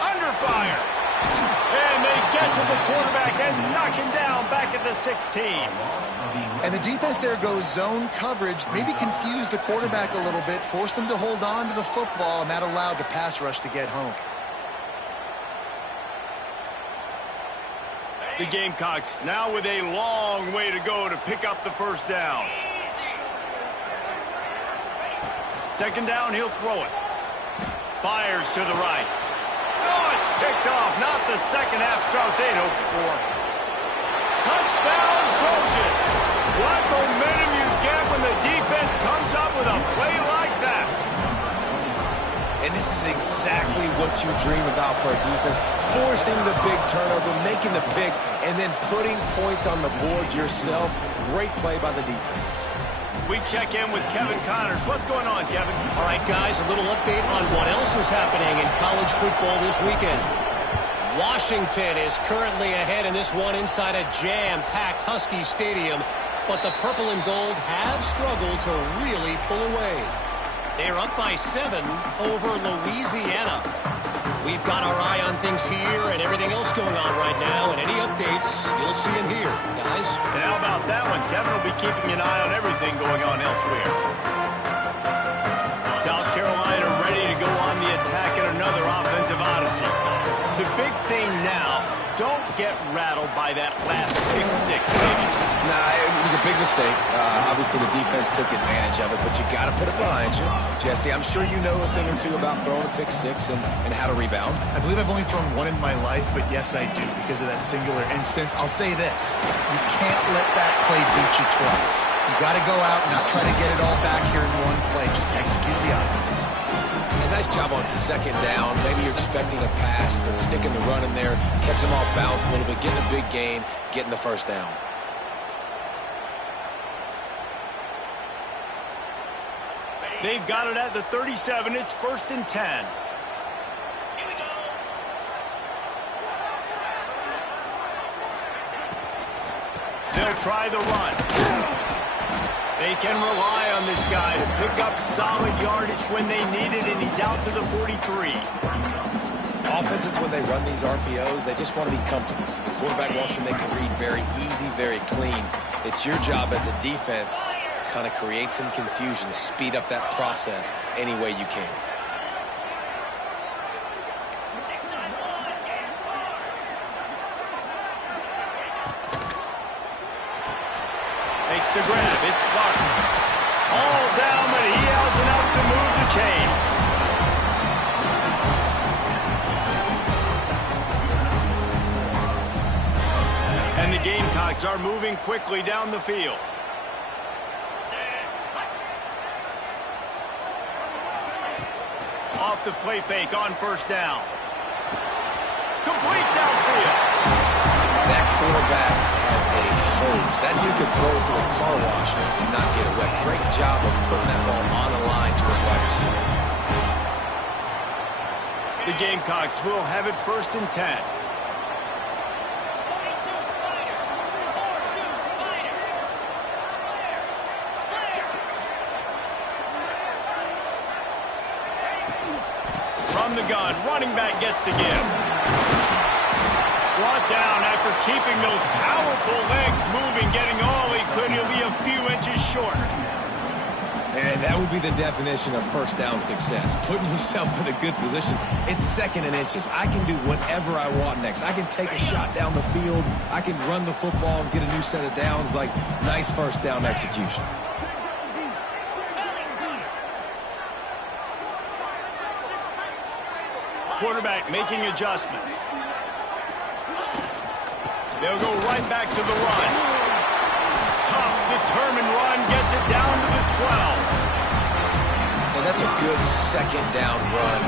Under fire. And they get to the quarterback and knock him down back at the 16. And the defense there goes zone coverage, maybe confused the quarterback a little bit, forced him to hold on to the football, and that allowed the pass rush to get home. The Gamecocks now with a long way to go to pick up the first down. Second down, he'll throw it. Fires to the right. Oh, it's picked off. Not the second half start they'd hoped for. Touchdown, Trojans. What momentum you get when the defense comes up with a play like that. And this is exactly what you dream about for a defense. Forcing the big turnover, making the pick, and then putting points on the board yourself. Great play by the defense. We check in with Kevin Connors. What's going on, Kevin? All right, guys, a little update on what else is happening in college football this weekend. Washington is currently ahead in this one inside a jam-packed Husky Stadium, but the purple and gold have struggled to really pull away. They're up by 7 over Louisiana. We've got our eye on things here and everything else going on right now, and any updates, you'll see them here, guys. And how about that one? Kevin will be keeping an eye on everything going on elsewhere. South Carolina ready to go on the attack in another offensive odyssey. The big thing now, don't get rattled by that last pick six, baby. Nah, it was a big mistake. Obviously, the defense took advantage of it, but you got to put it behind you. Jesse, I'm sure you know a thing or two about throwing a pick six and how to rebound. I believe I've only thrown one in my life, but yes, I do because of that singular instance. I'll say this. You can't let that play beat you twice. You got to go out and not try to get it all back here in one play. Just execute the offense. Nice job on second down. Maybe you're expecting a pass, but sticking the run in there, catching them off balance a little bit, getting a big gain, getting the first down. They've got it at the 37. It's 1st and 10. Here we go. They'll try the run. They can rely on this guy to pick up solid yardage when they need it, and he's out to the 43. Offenses, when they run these RPOs, they just want to be comfortable. The quarterback wants to make the read very easy, very clean. It's your job as a defense to kind of create some confusion, speed up that process any way you can. Makes the grab. It's Clark. All down, but he has enough to move the chains. And the Gamecocks are moving quickly down the field. Off the play fake on 1st down. Complete downfield. That quarterback has a hose. That dude could throw it to a car wash and not get it wet. Great job of putting that ball on the line to his wide receiver. The Gamecocks will have it 1st and 10. 42 Spider. 42 Spider. From the gun, running back gets to give. Brought down after keeping those powerful legs moving, short. And that would be the definition of first down success, putting yourself in a good position. It's second and inches. I can do whatever I want next. I can take a shot down the field. I can run the football and get a new set of downs. Like, nice first down execution. Quarterback making adjustments. They'll go right back to the run. Tough, determined run, gets it down to the 12. And that's a good second down run.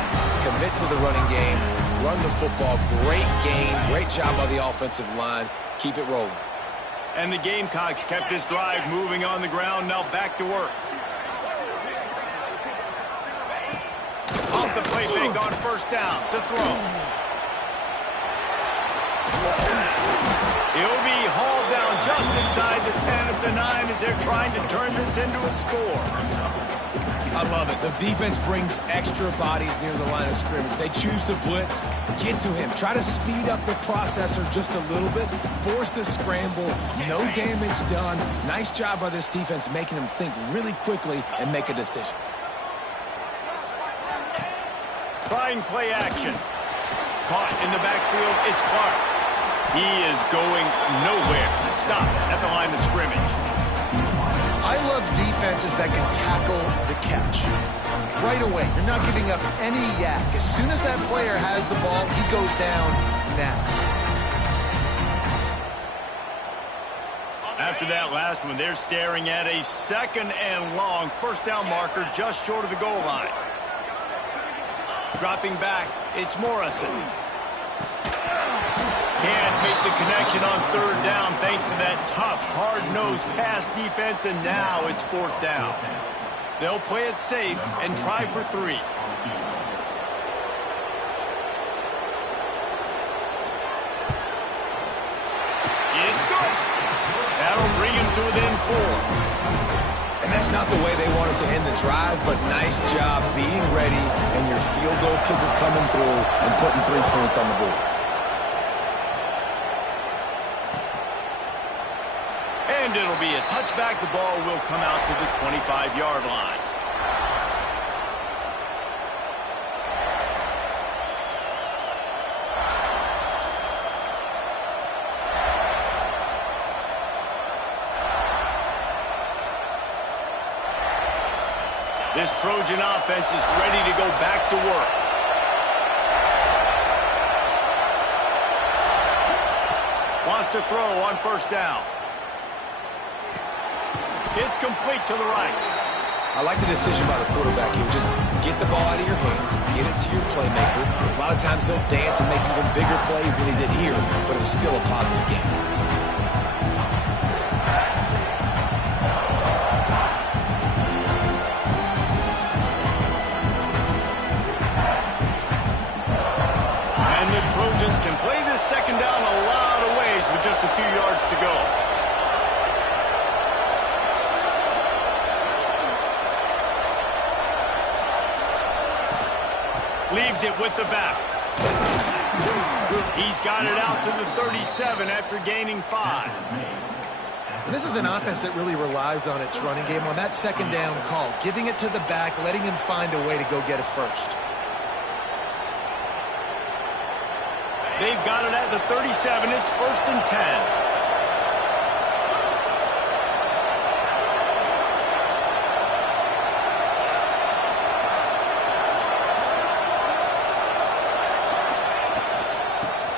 Commit to the running game, run the football. Great game, great job by the offensive line. Keep it rolling. And the Gamecocks kept this drive moving on the ground, now back to work. Off the play fake on first down to throw. He'll be hauled down just inside the 10 at the 9 as they're trying to turn this into a score. I love it. The defense brings extra bodies near the line of scrimmage. They choose to blitz, get to him, try to speed up the processor just a little bit, force the scramble, no damage done. Nice job by this defense making him think really quickly and make a decision. Trying play action. Caught in the backfield, it's Clark. He is going nowhere. Stop at the line of scrimmage. I love defenses that can tackle the catch. Right away, you're not giving up any yak. As soon as that player has the ball, he goes down now. After that last one, they're staring at a second and long first down marker just short of the goal line. Dropping back, it's Morrison. Can't make the connection on third down thanks to that tough, hard-nosed pass defense, and now it's fourth down. They'll play it safe and try for 3. It's good. That'll bring him to within 4. And that's not the way they wanted to end the drive, but nice job being ready and your field goal kicker coming through and putting 3 points on the board. And it'll be a touchback. The ball will come out to the 25-yard line. This Trojan offense is ready to go back to work. Wants to throw on first down. It's complete to the right. I like the decision by the quarterback here. Just get the ball out of your hands, get it to your playmaker. A lot of times he'll dance and make even bigger plays than he did here, but it was still a positive game. And the Trojans can play this second down a lot of ways with just a few yards to go. Leaves it with the back. He's got it out to the 37 after gaining 5. And this is an offense that really relies on its running game on that second down call, giving it to the back, letting him find a way to go get it first. They've got it at the 37. It's first and 10.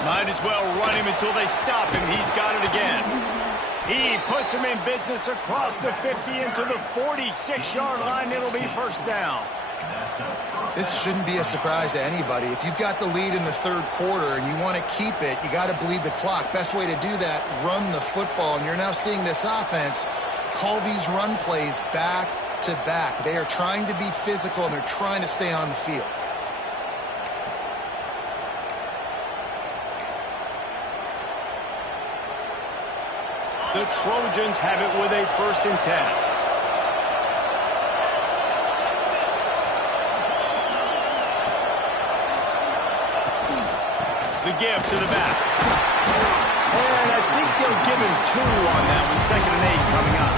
Might as well run him until they stop him. He's got it again. He puts him in business across the 50 into the 46-yard line. It'll be first down. This shouldn't be a surprise to anybody. If you've got the lead in the third quarter and you want to keep it, you got to bleed the clock. Best way to do that, run the football. And you're now seeing this offense call these run plays back to back. They are trying to be physical, and they're trying to stay on the field. The Trojans have it with a first and 10. The give to the back. And I think they'll give him 2 on that one. Second and 8 coming up.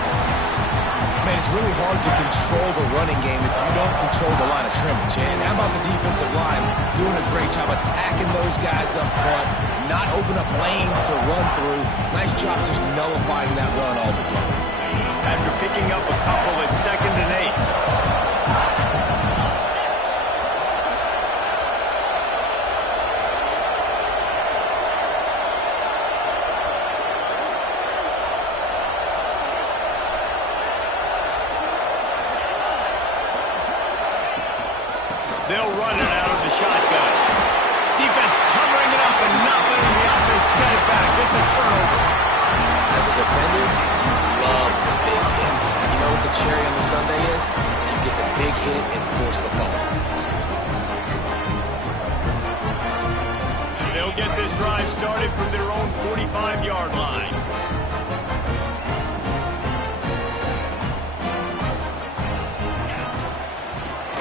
Man, it's really hard to control the running game if you don't control the line of scrimmage. And how about the defensive line doing a great job attacking those guys up front, not open up lanes to run through. Nice job just nullifying that run altogether. After picking up a couple at 2nd and 8. They'll run it out of the shotgun. Defense covering it up and not letting the offense get it back. It's a turnover. As a defender, you love the big hits. And you know what the cherry on the sundae is? You get the big hit and force the fumble. They'll get this drive started from their own 45-yard line.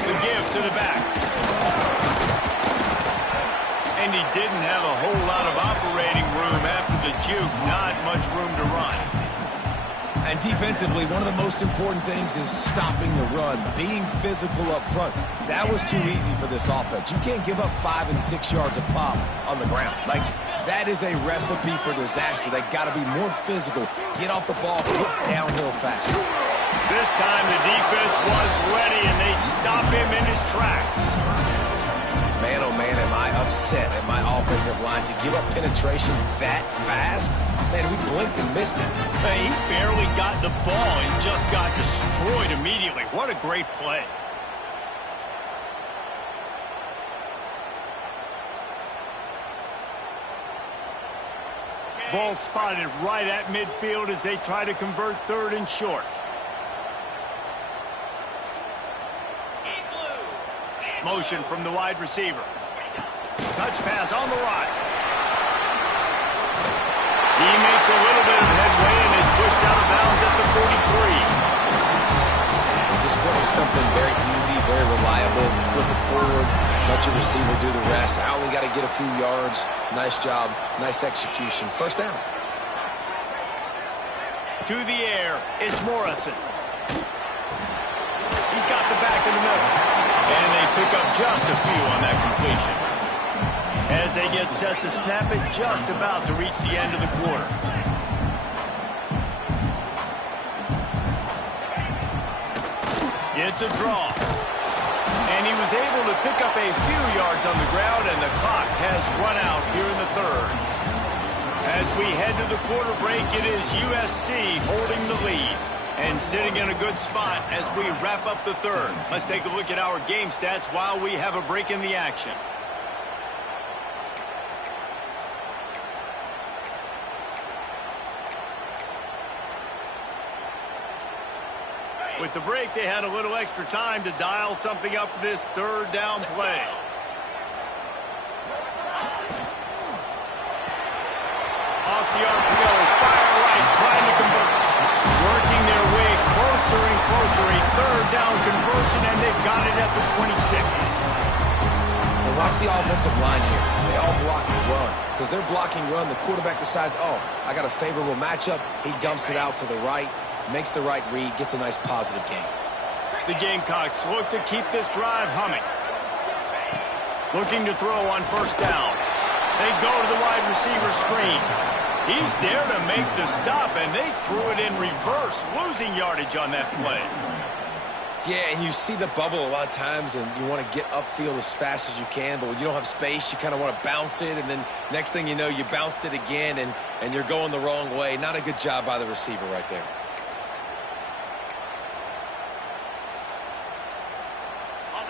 The give to the back. And he didn't have a whole lot of operating room after the juke. Not much room to run. And defensively, one of the most important things is stopping the run, being physical up front. That was too easy for this offense. You can't give up 5 and 6 yards a pop on the ground. Like, that is a recipe for disaster. They got to be more physical, get off the ball, get downhill faster. This time the defense was ready, and they stop him in his tracks. Man, oh man, am I upset at my offensive line to give up penetration that fast? Man, we blinked and missed it. Hey, he barely got the ball and just got destroyed immediately. What a great play. Ball spotted right at midfield as they try to convert 3rd and short. Motion from the wide receiver. Touch pass on the right. He makes a little bit of headway and is pushed out of bounds at the 43. And just wanting something very easy, very reliable. Flip it forward, let your receiver do the rest. I only got to get a few yards. Nice job, nice execution. First down. To the air, it's Morrison. He's got the back in the middle. And they pick up just a few on that completion. As they get set to snap it, just about to reach the end of the quarter. It's a draw. And he was able to pick up a few yards on the ground, and the clock has run out here in the 3rd. As we head to the quarter break, it is USC holding the lead and sitting in a good spot as we wrap up the 3rd. Let's take a look at our game stats while we have a break in the action. With the break, they had a little extra time to dial something up for this 3rd down play. Off the RPO, fire right, trying to convert. Working their way closer and closer, a 3rd down conversion, and they've got it at the 26. And watch the offensive line here. They all block and run. Because they're blocking run, the quarterback decides, oh, I got a favorable matchup. He dumps it out to the right, makes the right read, gets a nice positive gain. The Gamecocks look to keep this drive humming. Looking to throw on 1st down. They go to the wide receiver screen. He's there to make the stop, and they threw it in reverse, losing yardage on that play. Yeah, and you see the bubble a lot of times, and you want to get upfield as fast as you can, but when you don't have space, you kind of want to bounce it, and then next thing you know, you bounced it again, and you're going the wrong way. Not a good job by the receiver right there.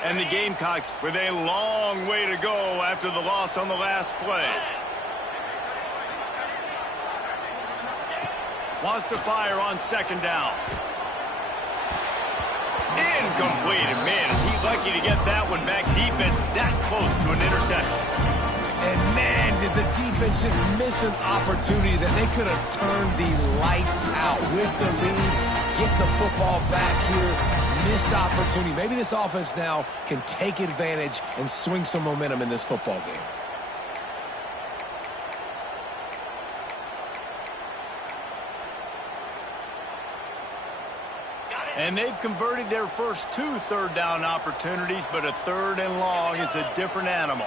And the Gamecocks with a long way to go after the loss on the last play. Wants to fire on 2nd down. Incomplete. And man, is he lucky to get that one back. Defense that close to an interception. And man, did the defense just miss an opportunity that they could have turned the lights out with the lead. Get the football back here. Missed opportunity. Maybe this offense now can take advantage and swing some momentum in this football game. And they've converted their first 2 third-down opportunities, but a 3rd and long is a different animal.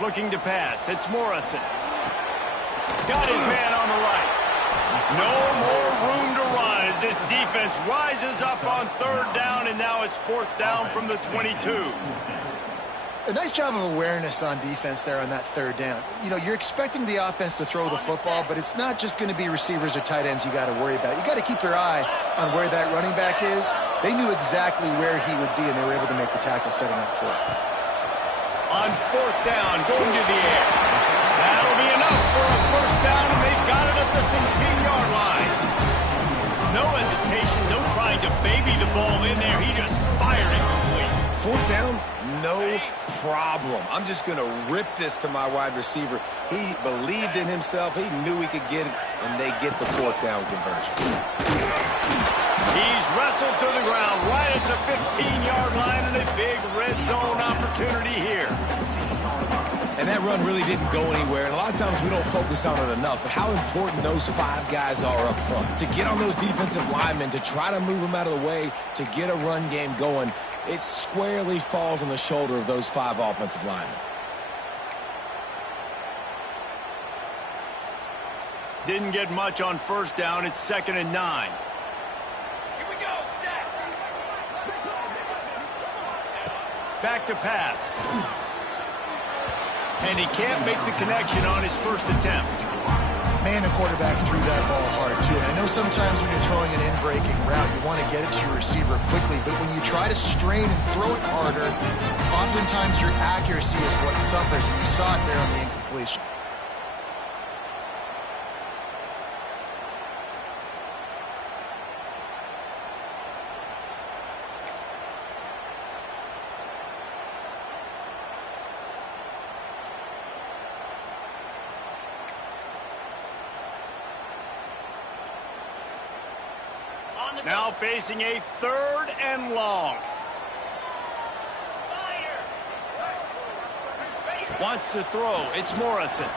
Looking to pass. It's Morrison. Got his man on the right. No more room to run as this defense rises up on 3rd down, and now it's 4th down from the 22. A nice job of awareness on defense there on that 3rd down. You know, you're expecting the offense to throw the football, but it's not just going to be receivers or tight ends you got to worry about. You got to keep your eye on where that running back is. They knew exactly where he would be, and they were able to make the tackle setting up 4th. On 4th down, going to the air. That'll be enough for a 1st down, and they've got it at the 16-yard line. No hesitation, no trying to baby the ball in there. He just fired it complete. 4th down, no problem. I'm just going to rip this to my wide receiver. He believed in himself. He knew he could get it, and they get the 4th down conversion. He's wrestled to the ground right at the 15-yard line, and a big red zone opportunity here. And that run really didn't go anywhere, and a lot of times we don't focus on it enough, but how important those 5 guys are up front. To get on those defensive linemen, to try to move them out of the way, to get a run game going, it squarely falls on the shoulder of those 5 offensive linemen. Didn't get much on 1st down. It's 2nd and 9. Here we go, set. Back to pass. And he can't make the connection on his 1st attempt. Man, a quarterback threw that ball hard, too. And I know sometimes when you're throwing an in-breaking route, you want to get it to your receiver quickly. But when you try to strain and throw it harder, oftentimes your accuracy is what suffers. And you saw it there on the incompletion. Now facing a 3rd and long. Spider. Wants to throw. It's Morrison.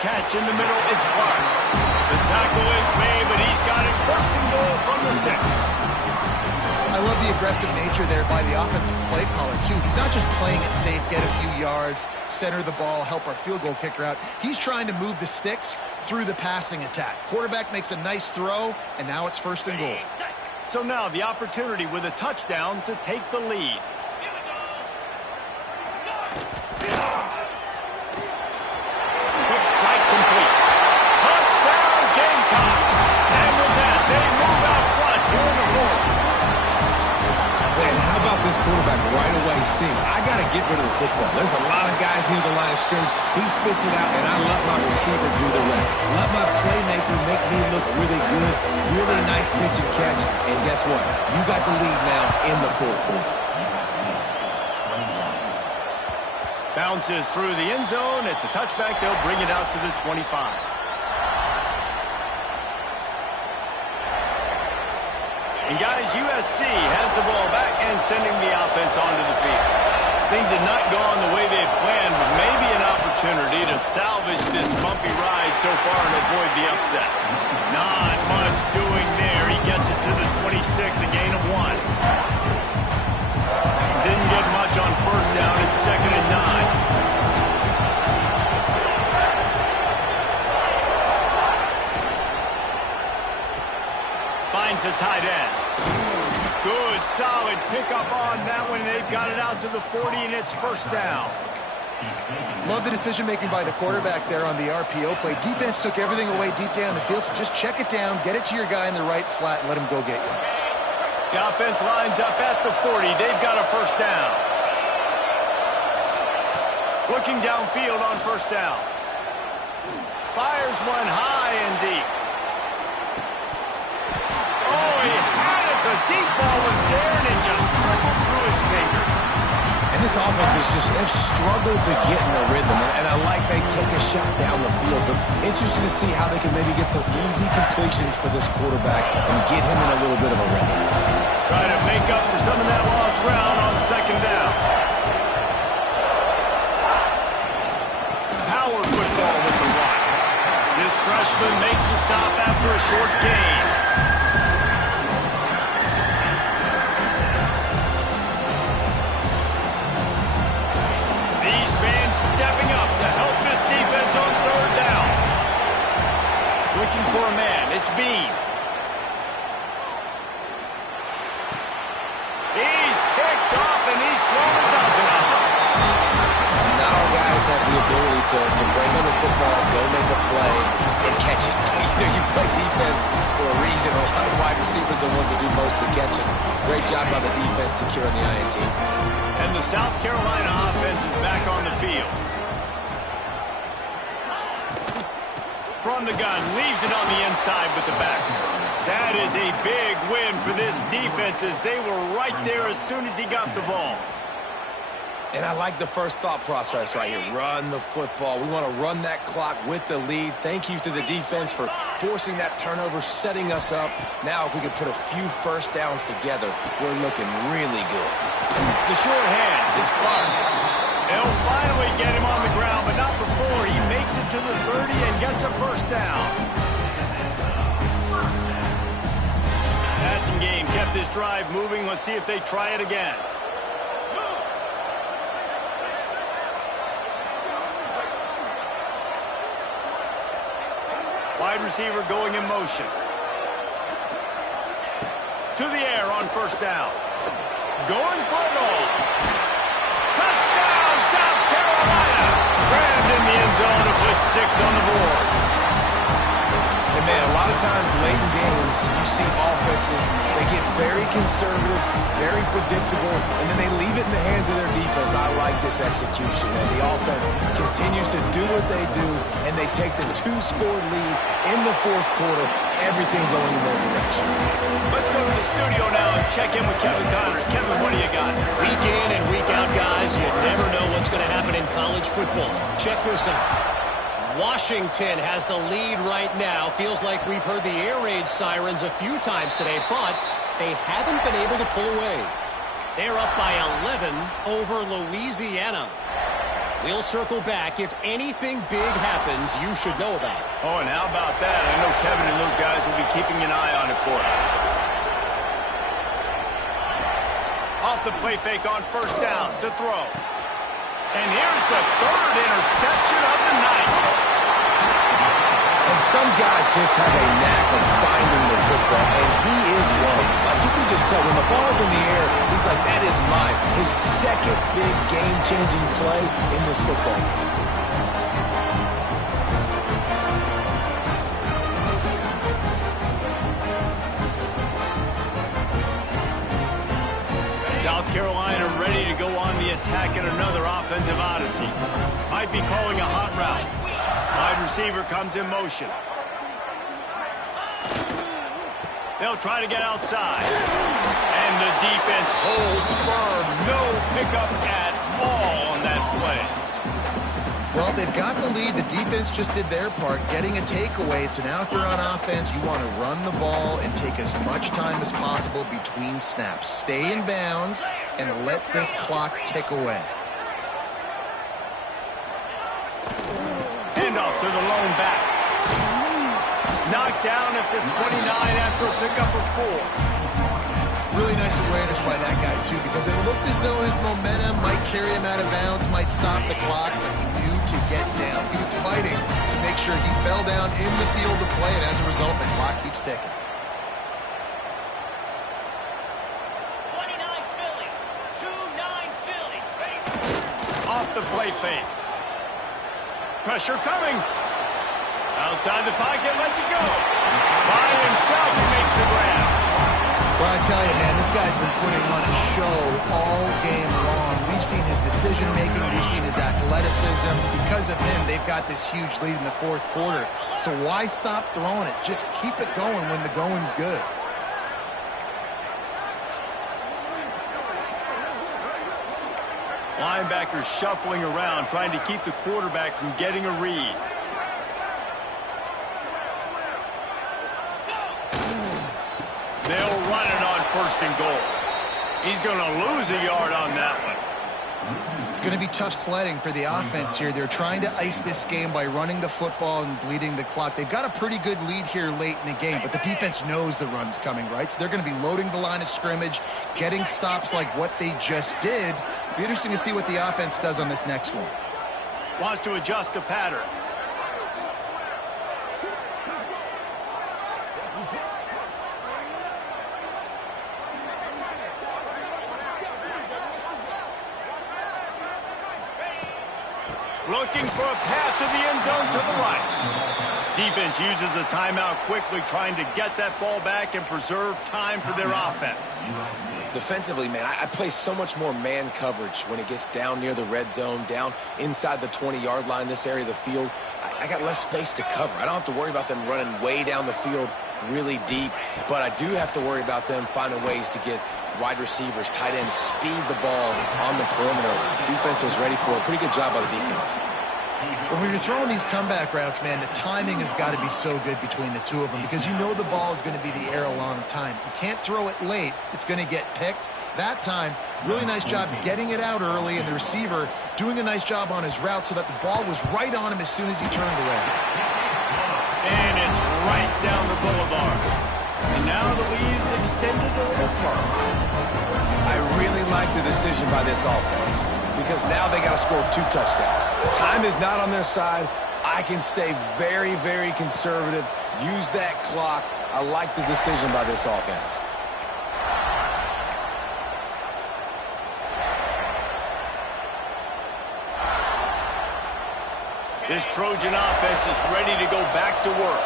Catch in the middle. It's Clark. The tackle is made, but he's got it 1st and goal from the 6. I love the aggressive nature there by the offensive play caller, too. He's not just playing it safe, get a few yards, center the ball, help our field goal kicker out. He's trying to move the sticks through the passing attack. Quarterback makes a nice throw, and now it's 1st and goal. So now the opportunity with a touchdown to take the lead. Here we go. Quick strike complete. Touchdown Gamecocks. And with that, they move out front here in the 4th. Man, how about this quarterback right away seeing, I got to get rid of the football. There's a lot of guys near the line of scrimmage. He spits it out, and I let my receiver do the rest. Let my playmaker make me look really good. Really nice pitch and catch. And guess what? You got the lead now in the 4th quarter. Bounces through the end zone. It's a touchback. They'll bring it out to the 25. And guys, USC has the ball back and sending the offense onto the field. Things had not gone the way they had planned, but maybe an opportunity to salvage this bumpy ride so far and avoid the upset. Not much doing there. He gets it to the 26, a gain of 1. Didn't get much on 1st down. It's 2nd and 9. Finds a tight end. Good, solid pickup on that one. They've got it out to the 40, and it's 1st down. Love the decision-making by the quarterback there on the RPO play. Defense took everything away deep down the field, so just check it down, get it to your guy in the right flat, and let him go get yards. The offense lines up at the 40. They've got a 1st down. Looking downfield on 1st down. Fires one high and deep. Oh, he had it. The deep ball was there, and it just trickled through his fingers. And this offense is just, they've struggled to get in a rhythm, and I like they take a shot down the field, but interesting to see how they can maybe get some easy completions for this quarterback and get him in a little bit of a rhythm. Try to make up for some of that lost ground on 2nd down. Power football with the run. This freshman makes the stop after a short gain. These fans stepping up to help this defense on third down. Looking for a man. It's Bean. He's picked off and he's thrown a dozen of them. Not all guys have the ability to bring on the football, go make a play, and catch it. You play defense for a reason. A lot of wide receivers are the ones that do most of the catching. Great job by the defense securing the INT. And the South Carolina offense is back on the field. From the gun, leaves it on the inside with the back. That is a big win for this defense as they were right there as soon as he got the ball. And I like the first thought process right here. Run the football. We want to run that clock with the lead. Thank you to the defense for forcing that turnover, setting us up. Now if we can put a few first downs together, we're looking really good. The short hands, it's Clark. They'll finally get him on the ground, but not before he makes it to the 30 and gets a first down. Passing game kept this drive moving. Let's see if they try it again. Wide receiver going in motion. To the air on first down. Going for it all. Touchdown, South Carolina. Grabbed in the end zone to put 6 on the board. And man, a lot of times late in games, you see offenses, they get very conservative, very predictable, and then they leave it in the hands of their defense. I like this execution, man. The offense continues to do what they do, and they take the 2-score lead in the fourth quarter, everything going in their direction. Let's go to the studio now and check in with Kevin Connors. Kevin, what do you got? Week in and week out, guys, you never know what's going to happen in college football. Check this out. Washington has the lead right now. Feels like we've heard the air raid sirens a few times today, but they haven't been able to pull away. They're up by 11 over Louisiana. We'll circle back. If anything big happens, you should know about it. Oh, and how about that? I know Kevin and those guys will be keeping an eye on it for us. Off the play fake on first down to throw. And here's the third interception of the night. And some guys just have a knack of finding the football, and he is one. Like, you can just tell when the ball's in the air, he's like, that is mine. His second big game-changing play in this football game. South Carolina ready to go on the attack in another offensive odyssey. Might be calling a hot route. Wide receiver comes in motion. They'll try to get outside. And the defense holds firm. No pickup at all on that play. Well, they've got the lead. The defense just did their part, getting a takeaway. So now if you're on offense, you want to run the ball and take as much time as possible between snaps. Stay in bounds and let this clock tick away. Handoff to the lone back. Knocked down at the 29 after a pickup of 4. Really nice awareness by that guy, too, because it looked as though his momentum might carry him out of bounds, might stop the clock, but he knew to get down. He was fighting to make sure he fell down in the field of play, and as a result, the clock keeps ticking. 29 Philly. 2-9 Philly. Off the play fake. Pressure coming. Outside the pocket, lets it go. By himself, he makes the grab. Well, I tell you, man, this guy's been putting on a show all game long. We've seen his decision-making. We've seen his athleticism. Because of him, they've got this huge lead in the fourth quarter. So why stop throwing it? Just keep it going when the going's good. Linebackers shuffling around, trying to keep the quarterback from getting a read. They'll run it on first and goal. He's going to lose a yard on that one. It's going to be tough sledding for the offense here. They're trying to ice this game by running the football and bleeding the clock. They've got a pretty good lead here late in the game, but the defense knows the run's coming, right? So they're going to be loading the line of scrimmage, getting stops like what they just did. Be interesting to see what the offense does on this next one. Wants to adjust the pattern. Looking for a path to the end zone to the right. Defense uses a timeout quickly, trying to get that ball back and preserve time for their offense. Defensively, man, I play so much more man coverage when it gets down near the red zone, down inside the 20-yard line, this area of the field. I got less space to cover. I don't have to worry about them running way down the field really deep, but I do have to worry about them finding ways to get wide receivers, tight ends, speed the ball on the perimeter. Defense was ready for a pretty good job by the defense. When you're throwing these comeback routes, man, the timing has got to be so good between the two of them because you know the ball is going to be the air a long time. You can't throw it late. It's going to get picked. That time, really nice job getting it out early, and the receiver doing a nice job on his route so that the ball was right on him as soon as he turned away. And it's right down the boulevard. And now the lead's extended a little further. I really like the decision by this offense because now they got to score 2 touchdowns. Time is not on their side. I can stay very, very conservative, use that clock. I like the decision by this offense. This Trojan offense is ready to go back to work.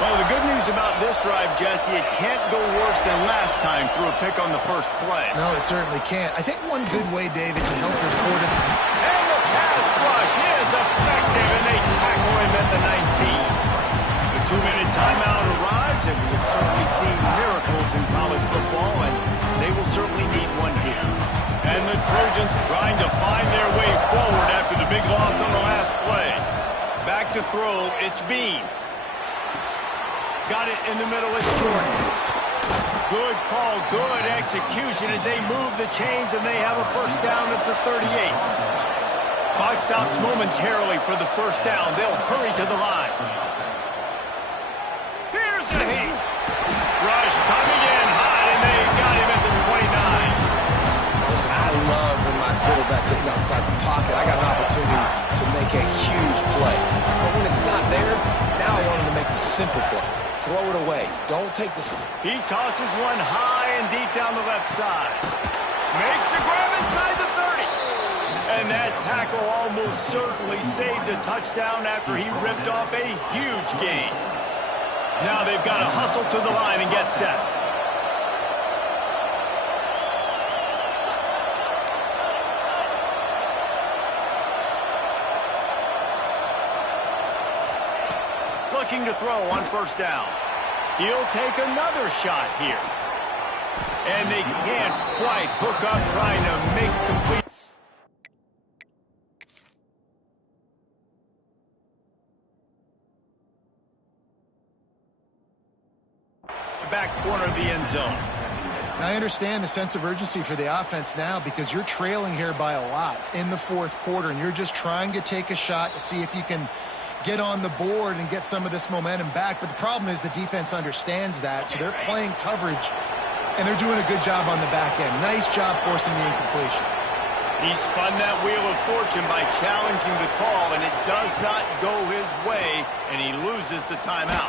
Well, the good news about this drive, Jesse, it can't go worse than last time through a pick on the first play. No, it certainly can't. I think one good way, David, to help your quarterback. And the pass rush is effective, and they tackle him at the 19. The 2-minute timeout arrives, and we've certainly seen miracles in college football, and they will certainly need one here. And the Trojans trying to find their way forward after the big loss on the last play. Back to throw, it's Bean. Got it in the middle, it's Jordan. Good call, good execution as they move the chains, and they have a first down at the 38. Clock stops momentarily for the first down. They'll hurry to the line. Here's the heat. Rush coming in hot, and they got him at the 29. Listen, I love when my quarterback gets outside the pocket. I got an opportunity to make a huge play. But when it's not there, now I want him to make the simple play. Throw it away. Don't take the... He tosses one high and deep down the left side. Makes the grab inside the 30. And that tackle almost certainly saved a touchdown after he ripped off a huge gain. Now they've got to hustle to the line and get set. Looking to throw on first down. He'll take another shot here. And they can't quite hook up trying to make a complete. Back corner of the end zone. And I understand the sense of urgency for the offense now because you're trailing here by a lot in the fourth quarter, and you're just trying to take a shot to see if you can get on the board and get some of this momentum back. But the problem is the defense understands that, so they're playing coverage, and they're doing a good job on the back end. Nice job forcing the incompletion. He spun that wheel of fortune by challenging the call, and it does not go his way, and he loses the timeout.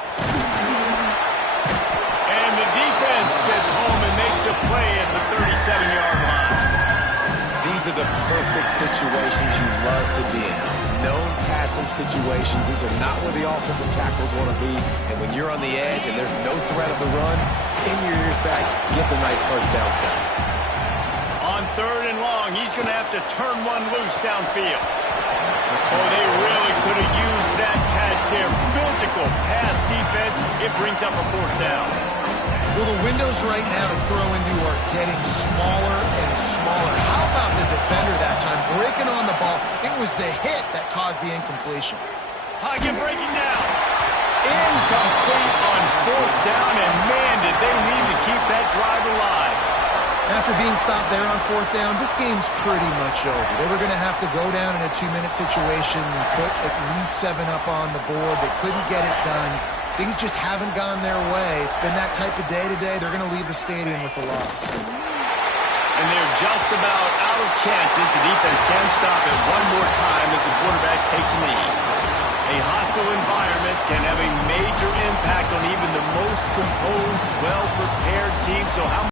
And the defense gets home and makes a play at the 37-yard line. These are the perfect situations you love to be in. Known passing situations. These are not where the offensive tackles want to be. And when you're on the edge and there's no threat of the run, pin your ears back, get the nice first down sack. On 3rd and long, he's going to have to turn one loose downfield. Oh, they really could have used that catch there. Physical pass defense. It brings up a 4th down. Well, the windows right now to throw into are getting smaller and smaller. How about the defender that time breaking on the ball? It was the hit that caused the incompletion. Hagen breaking down. Incomplete on 4th down, and man, did they need to keep that drive alive. Now, after being stopped there on 4th down, this game's pretty much over. They were going to have to go down in a 2-minute situation, put at least 7 up on the board. They couldn't get it done. Things just haven't gone their way. It's been that type of day today. They're going to leave the stadium with the loss. And they're just about out of chances. The defense can stop it one more time as the quarterback takes a knee. A hostile environment can have a major impact on even the most composed, well-prepared team. So how